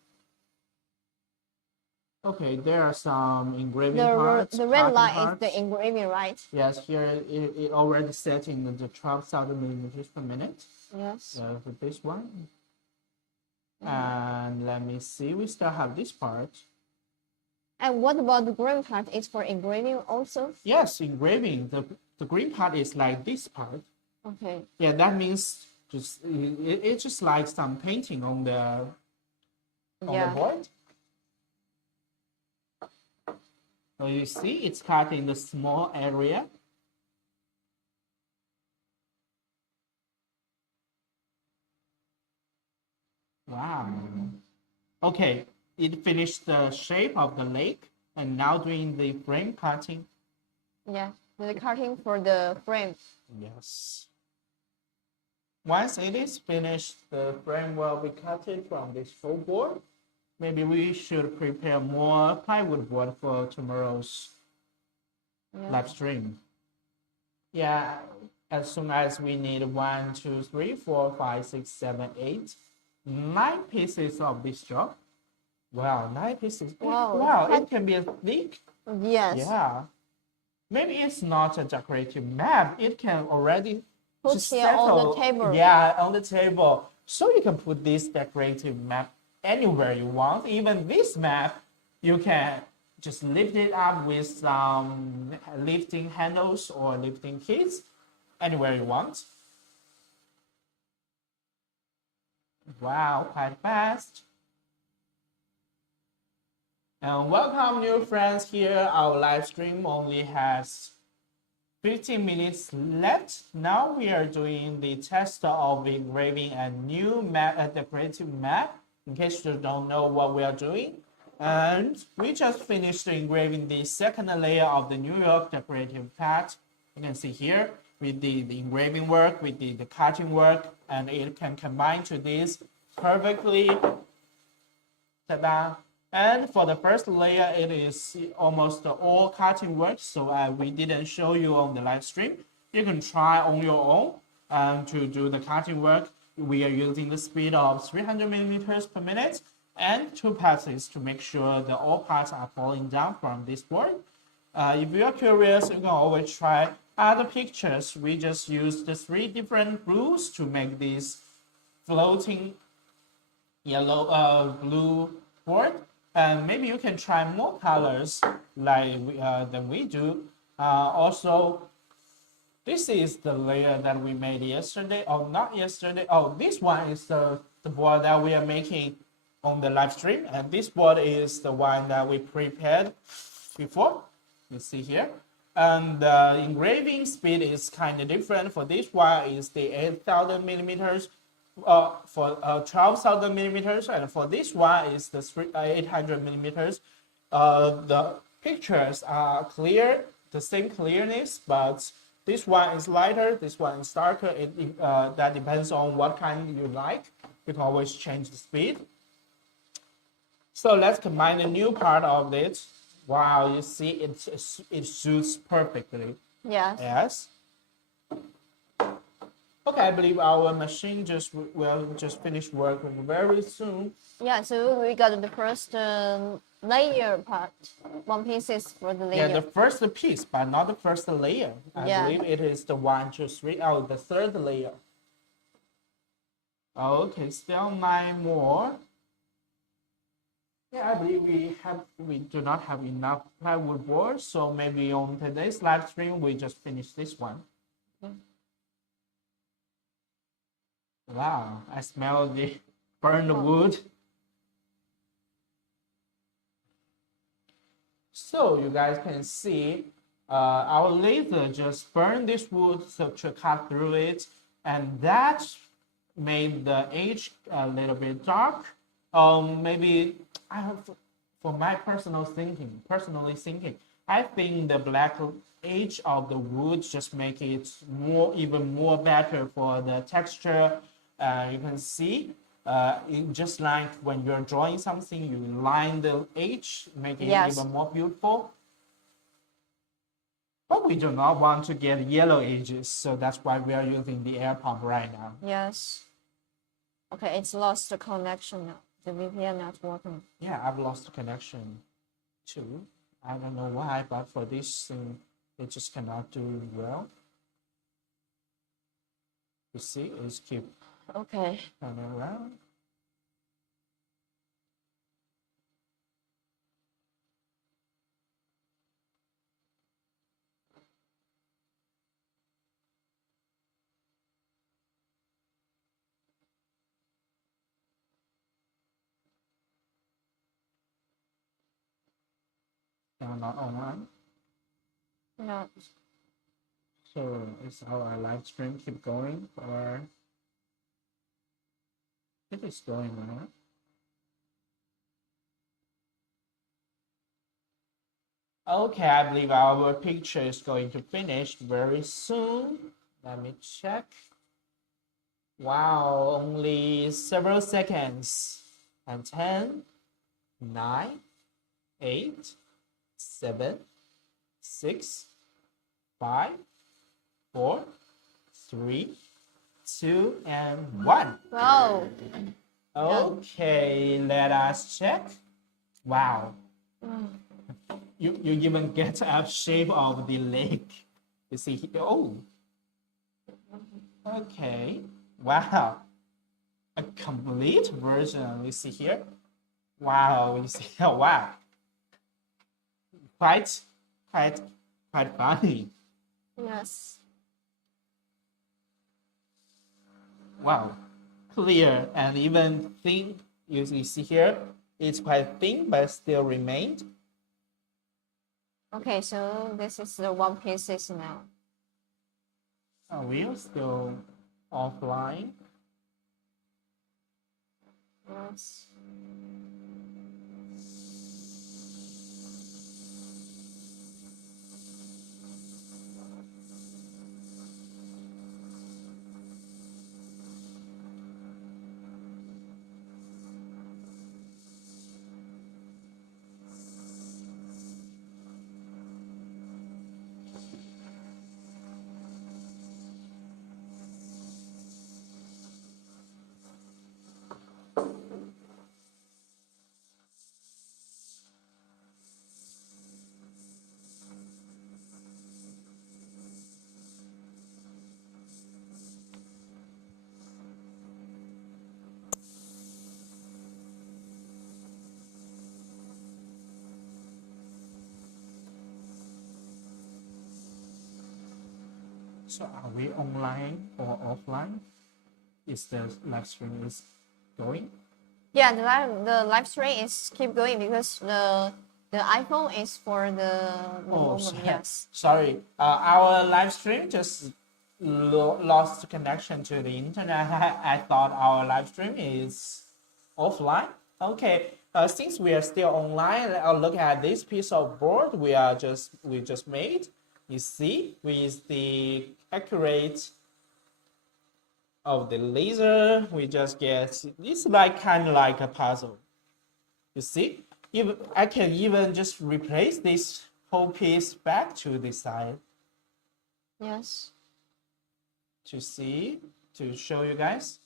Okay, there are some engraving parts. The red line parts. is the engraving, right? Yes, here it already set in the 12,000 millimeters per minute. Yes. For this one. And let me see, we still have this part. And what about the green part? Is for engraving also? Yes, engraving. The green part is like this part. Okay. Yeah, that means just it's just like some painting on the board. So you see, it's cut in the small area. Wow. Okay, it finished the shape of the lake, and now doing the frame cutting. Yeah, the cutting for the frame. Yes. Once it is finished, the frame will be cut from this full board. Maybe we should prepare more plywood board for tomorrow's live stream. Yeah, as soon as we need 1, 2, 3, 4, 5, 6, 7, 8, 9 pieces of this job. Wow, 9 pieces. Wow, it can be thick. Yes. Yeah. Maybe it's not a decorative map. It can already put here on the table. Yeah, on the table. So you can put this decorative map anywhere you want. Even this map, you can just lift it up with some lifting handles or lifting kits anywhere you want. Wow, quite fast. And welcome new friends here. Our live stream only has 15 minutes left. Now we are doing the test of engraving a new map, a decorative map, in case you don't know what we are doing. And we just finished engraving the second layer of the New York decorative pad. You can see here, we did the engraving work, we did the cutting work, and it can combine to this perfectly. Ta-da! And for the first layer, it is almost all cutting work, so we didn't show you on the live stream. You can try on your own to do the cutting work. We are using the speed of 300 millimeters per minute and 2 passes to make sure that all parts are falling down from this board. If you are curious, you can always try other pictures. We just used the 3 different blues to make this floating blue board. And maybe you can try more colors than we do. Also, this is the layer that we made yesterday. Oh, not yesterday. Oh, this one is the board that we are making on the live stream. And this board is the one that we prepared before. You see here. And the engraving speed is kind of different. For this one is the 8,000 millimeters, for 12,000 millimeters, and for this one is the 800 millimeters. The pictures are clear, the same clearness, but this one is lighter, this one is darker. That depends on what kind you like. You can always change the speed. So let's combine the new part of it. Wow, you see it suits perfectly. Yes. Yes. Okay, I believe our machine will just finish work very soon. Yeah, so we got the first layer part. One piece is for the layer. Yeah, the first piece, but not the first layer. I Yeah. believe it is the 1, 2, 3. Oh, the third layer. Okay, still 9 more. Yeah, I believe we do not have enough plywood boards, so maybe on today's live stream we just finish this one. Wow, I smell the burned wood. So you guys can see our laser just burned this wood to cut through it, and that made the edge a little bit dark. Maybe for my personally thinking, I think the black edge of the wood just make it even more better for the texture. You can see just like when you're drawing something, you line the edge, make it Yes. even more beautiful. But we do not want to get yellow edges, so that's why we are using the air pump right now. Yes. Okay, it's lost the connection now. The VPN not working. Yeah, I've lost the connection too. I don't know why, but for this thing, it just cannot do well. You see, it's keep Okay. turning around. Now not online. No. So is our live stream keep going, or it is going on? Okay, I believe our picture is going to finish very soon. Let me check. Wow, only several seconds. And 10, 9, 8, 7, 6, 5, 4, 3, 2, and 1. Wow. Okay, let us check. Wow. You even get a shape of the lake. You see here. Oh. Okay. Wow. A complete version. You see here. Wow. You see. Oh, wow. Quite funny. Yes. Wow. Clear and even thin. You see here. It's quite thin, but still remained. Okay, so this is the one pieces now. We are still offline. Yes. So are we online or offline? Is the live stream is going? Yeah, the live stream is keep going because the The iPhone is for the Oh, moment, yes. sorry. Our live stream just lost connection to the internet. I thought our live stream is offline. Okay. Since we are still online, I'll look at this piece of board we just made. You see, with the accurate of the laser, we just get it's like kind of like a puzzle. You see, even I can even just replace this whole piece back to the side Yes. to see, to show you guys.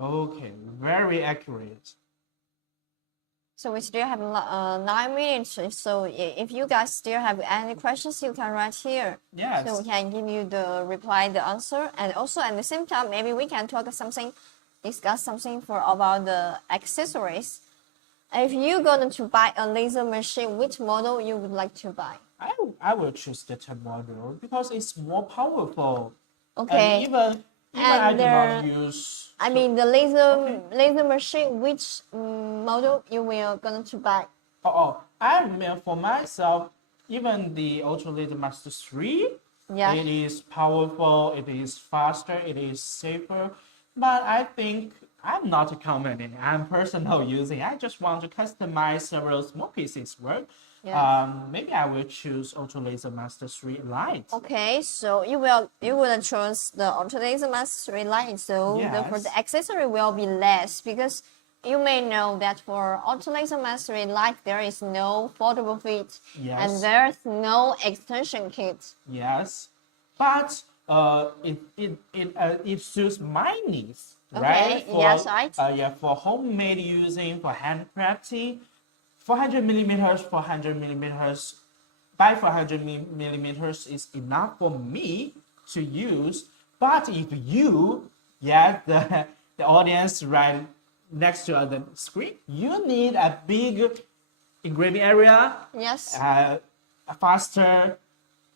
Okay, very accurate. So we still have 9 minutes. So if you guys still have any questions, you can write here. Yes. So we can give you the reply, the answer, and also at the same time, maybe we can discuss something for about the accessories. If you're going to buy a laser machine, which model you would like to buy? I will choose the top model because it's more powerful. Okay. And even I And do not use. I mean the laser machine, which model you will going to buy? I mean for myself, even the Ultra Laser Master 3, Yeah. it is powerful, it is faster, it is safer. But I think I'm not commenting. I'm personal using. I just want to customize several small pieces work. Yeah. Maybe I will choose Ultra Laser Master 3 Lite. Okay, so you will choose the Ortur Laser Master 3 Lite. So for Yes. the accessory will be less because you may know that for Ortur Laser Master 3 Lite there is no foldable feet Yes. and there's no extension kit. Yes, but it suits my needs, Okay, right? yes, right. For homemade using, for handcrafting, 400 millimeters, 400 millimeters by 400 millimeters is enough for me to use. But if you, the audience right next to the screen, you need a big engraving area. Yes. Faster,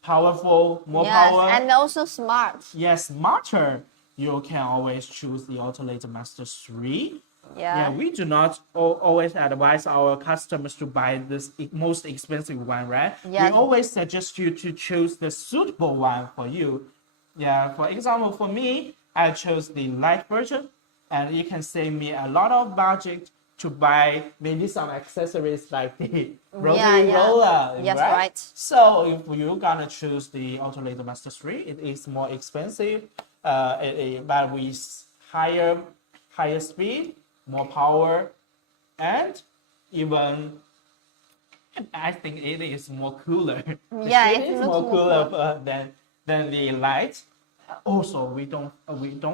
powerful, more Yes, power. and also smart. Yes, smarter. You can always choose the Ultra Laser Master 3. Yeah. We do not always advise our customers to buy this most expensive one, right? Yeah. We always suggest you to choose the suitable one for you. Yeah, for example, for me, I chose the light version, and it can save me a lot of budget to buy maybe some accessories like the rotary roller. Yes, right. So if you're gonna choose the Ultra Laser Master 3, it is more expensive, but with higher speed, more power, and even I think it is more cooler. Yeah, it it is looks more more cooler cool. than the light. Also, we don't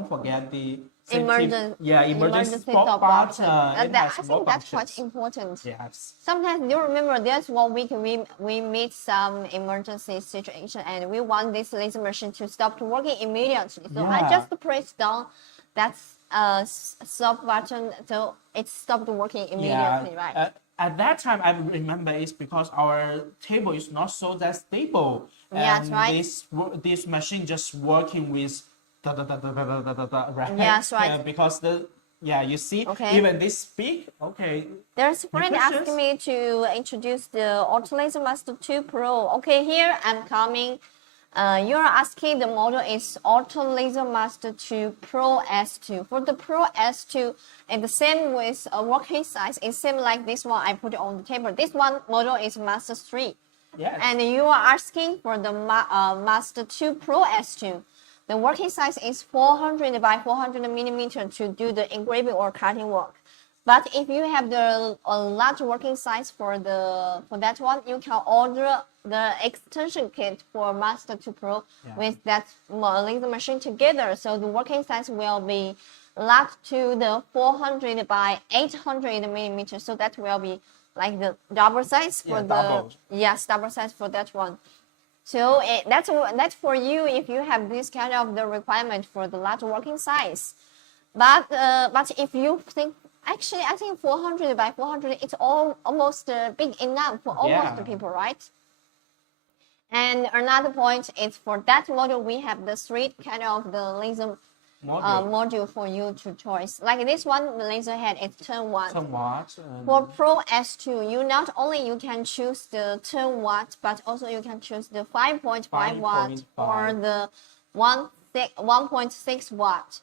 forget the emergency stop button. And It has I more think that's quite functions. important. Yes. Sometimes you remember there's 1 week we meet some emergency situation and we want this laser machine to stop working immediately. So I just press down that stop button so it stopped working immediately, right? At that time, I remember it's because our table is not so that stable. Yes, right. This machine just working with right? Yes, right. Because you see, Okay. even this speak, okay. There's a friend questions? asking me to introduce the Ortur Laser Master 2 Pro. Okay, here I'm coming. You're asking the model is Ortur Laser Master 2 Pro S2. For the Pro S2, it's the same with a working size. It's same like this one I put on the table. This one model is Master 3. Yes. And you are asking for the Master 2 Pro S2. The working size is 400 by 400 millimeter to do the engraving or cutting work. But if you have the large working size for that one, you can order the extension kit for Master 2 Pro with that laser machine together. So the working size will be large to the 400 by 800 millimeters. So that will be like the double size for double size for that one. So that's for you if you have this kind of the requirement for the large working size. But if you think actually I think 400 by 400 it's almost big enough for almost the people, right? And another point is for that model we have the three kind of the laser module for you to choose. Like this one, the laser head, it's 10 watt. 10 watt. For Pro S2, you not only you can choose the 10 watt, but also you can choose the 5.5 watt or the 1.6 watt.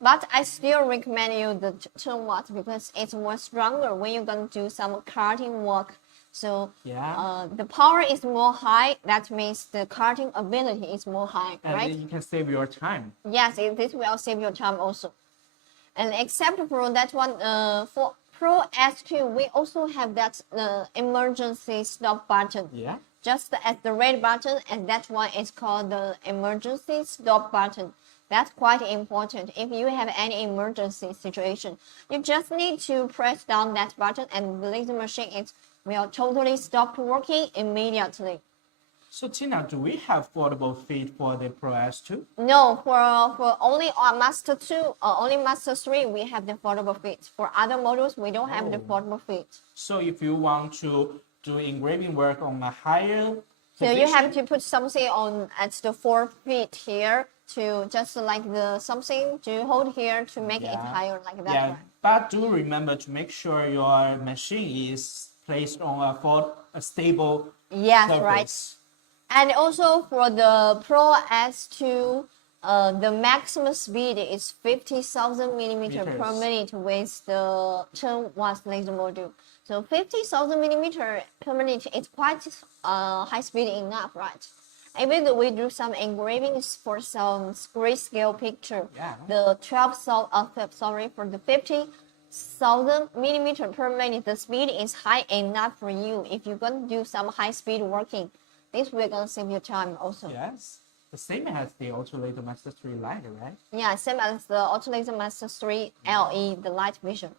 But I still recommend you the 10 watt because it's more stronger when you're gonna do some cutting work. So the power is more high. That means the cutting ability is more high, and right? And you can save your time. Yes, this will save your time also. And except for that one, for Pro S2, we also have that emergency stop button. Yeah. Just as the red button, and that one is called the emergency stop button. That's quite important. If you have any emergency situation, you just need to press down that button and the laser machine will totally stop working immediately. So Tina, do we have foldable feet for the Pro S2? No, for only Master 2 or only Master 3, we have the foldable feet. For other models, we don't have the foldable feet. So if you want to do engraving work on a higher so you have to put something on at the 4 feet here to just like the something to hold here to make it higher like that. Yeah, but do remember to make sure your machine is placed on a stable surface. Right. And also for the Pro S2, the maximum speed is 50,000 millimeter per minute with the 10 watts laser module. So 50,000 millimeter per minute is quite high speed enough, right? Even we do some engravings for some grayscale picture. The 12,000, for the 50,000 millimeter per minute, the speed is high enough for you. If you're going to do some high speed working, this will gonna save your time also. Yes, the same as the Ortur Laser Master 3 Lite, right? Yeah, same as the Ortur Laser Master 3 LE, the light vision.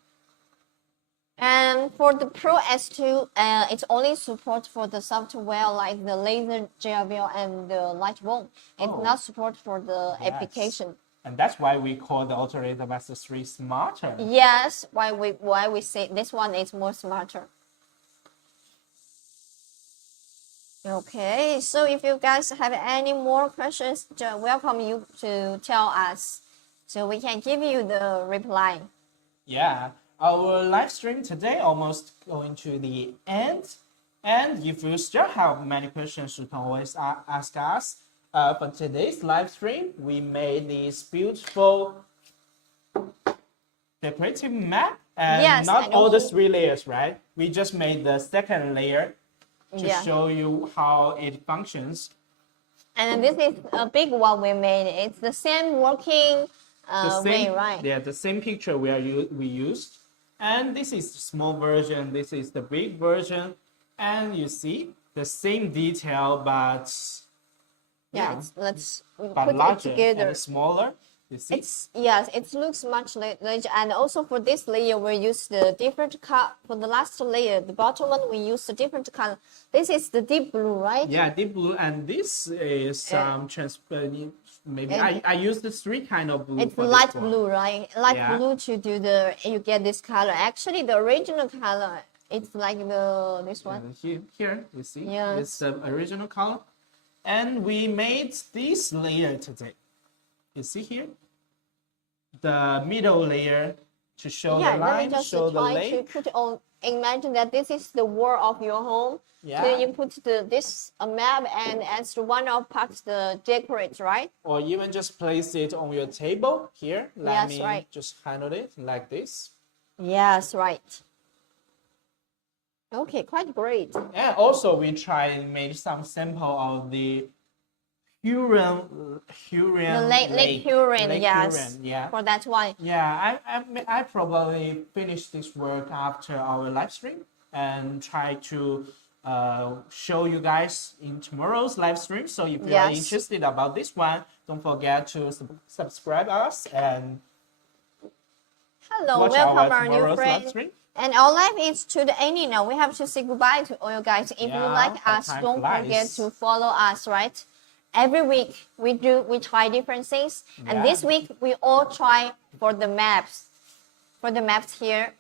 And for the Pro S2, it's only support for the software like the laser JRVL and the Lightroom. It's not support for the application. And that's why we call the Ortur Laser Master 3 smarter. Yes, why we say this one is more smarter. Okay, so if you guys have any more questions, welcome you to tell us so we can give you the reply. Yeah, our live stream today almost going to the end. And if you still have many questions, you can always ask us. For today's live stream, we made this beautiful decorative map. And not all the 3 layers, right? We just made the second layer to show you how it functions. And this is a big one we made. It's the same working way, right? Yeah, the same picture we used. And this is the small version, this is the big version. And you see the same detail, but let's but put larger it together. And smaller. You see? It looks much larger. And also for this layer, we use the different color. For the last layer, the bottom one, we use a different color. This is the deep blue, right? Yeah, deep blue. And this is some transparent. Maybe I use the 3 kind of blue. It's light blue, right? Light blue to do you get this color. Actually, the original color, it's like this one. Here, you see? Yeah. It's the original color. And we made this layer today. You see here? The middle layer to show the line, show the lake. To put on, imagine that this is the wall of your home. Yeah. So you put this map and as one of parts the decorate, right? Or even just place it on your table here. Let me just handle it like this. Yes, right. Okay, quite great. And also we made some sample of the Huron Lake Huron, yes. Yeah. For that one. Yeah, I probably finish this work after our live stream and try to show you guys in tomorrow's live stream. So if you are interested about this one, don't forget to subscribe us and welcome our new friend. And our live is to the ending now. We have to say goodbye to all you guys. If you like us, don't forget to follow us, right? Every week we try different things, and this week we all try for the maps here.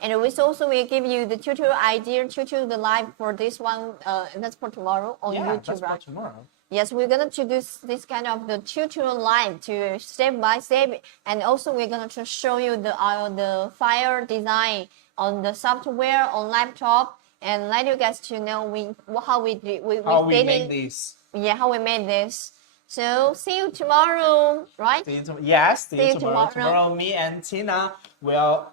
And we also will give you the tutorial idea, tutorial the live for this one. That's for tomorrow on Yeah, YouTube, that's right? for tomorrow. Yes, we're gonna to do this kind of the tutorial live to step by step, and also we're gonna to show you the fire design on the software on laptop, and let you guys to know how we do How we setting, make this. yeah, how we made this. So see you tomorrow, right? See you tomorrow. Tomorrow, me and Tina will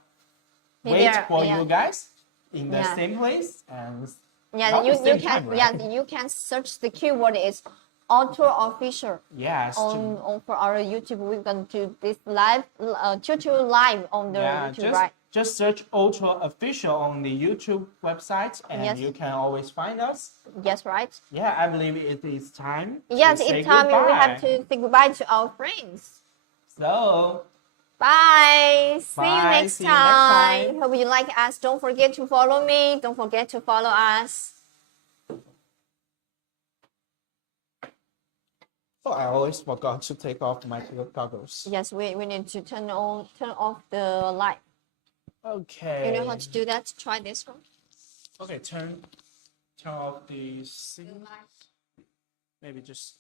wait there, for yeah. you guys in the Yeah. same place and Yeah, not the you same can time, right? yeah, you can search the keyword is Ortur official. Yes. On for our YouTube, we're gonna do this live tutorial live on the Yeah, YouTube, right? just search Ultra Official on the YouTube website, and Yes. you can always find us. Yes, right. Yeah, I believe it is time. Yes, to say it's time goodbye. we have to say goodbye to our friends. So, Bye. See you Bye. next See you next time. time. Hope you like us. Don't forget to follow me. Don't forget to follow us. oh, I always forgot to take off my goggles. Yes, we need to turn off the light. Okay. You know how to do that? Try this one. Okay, turn off the signal. Maybe just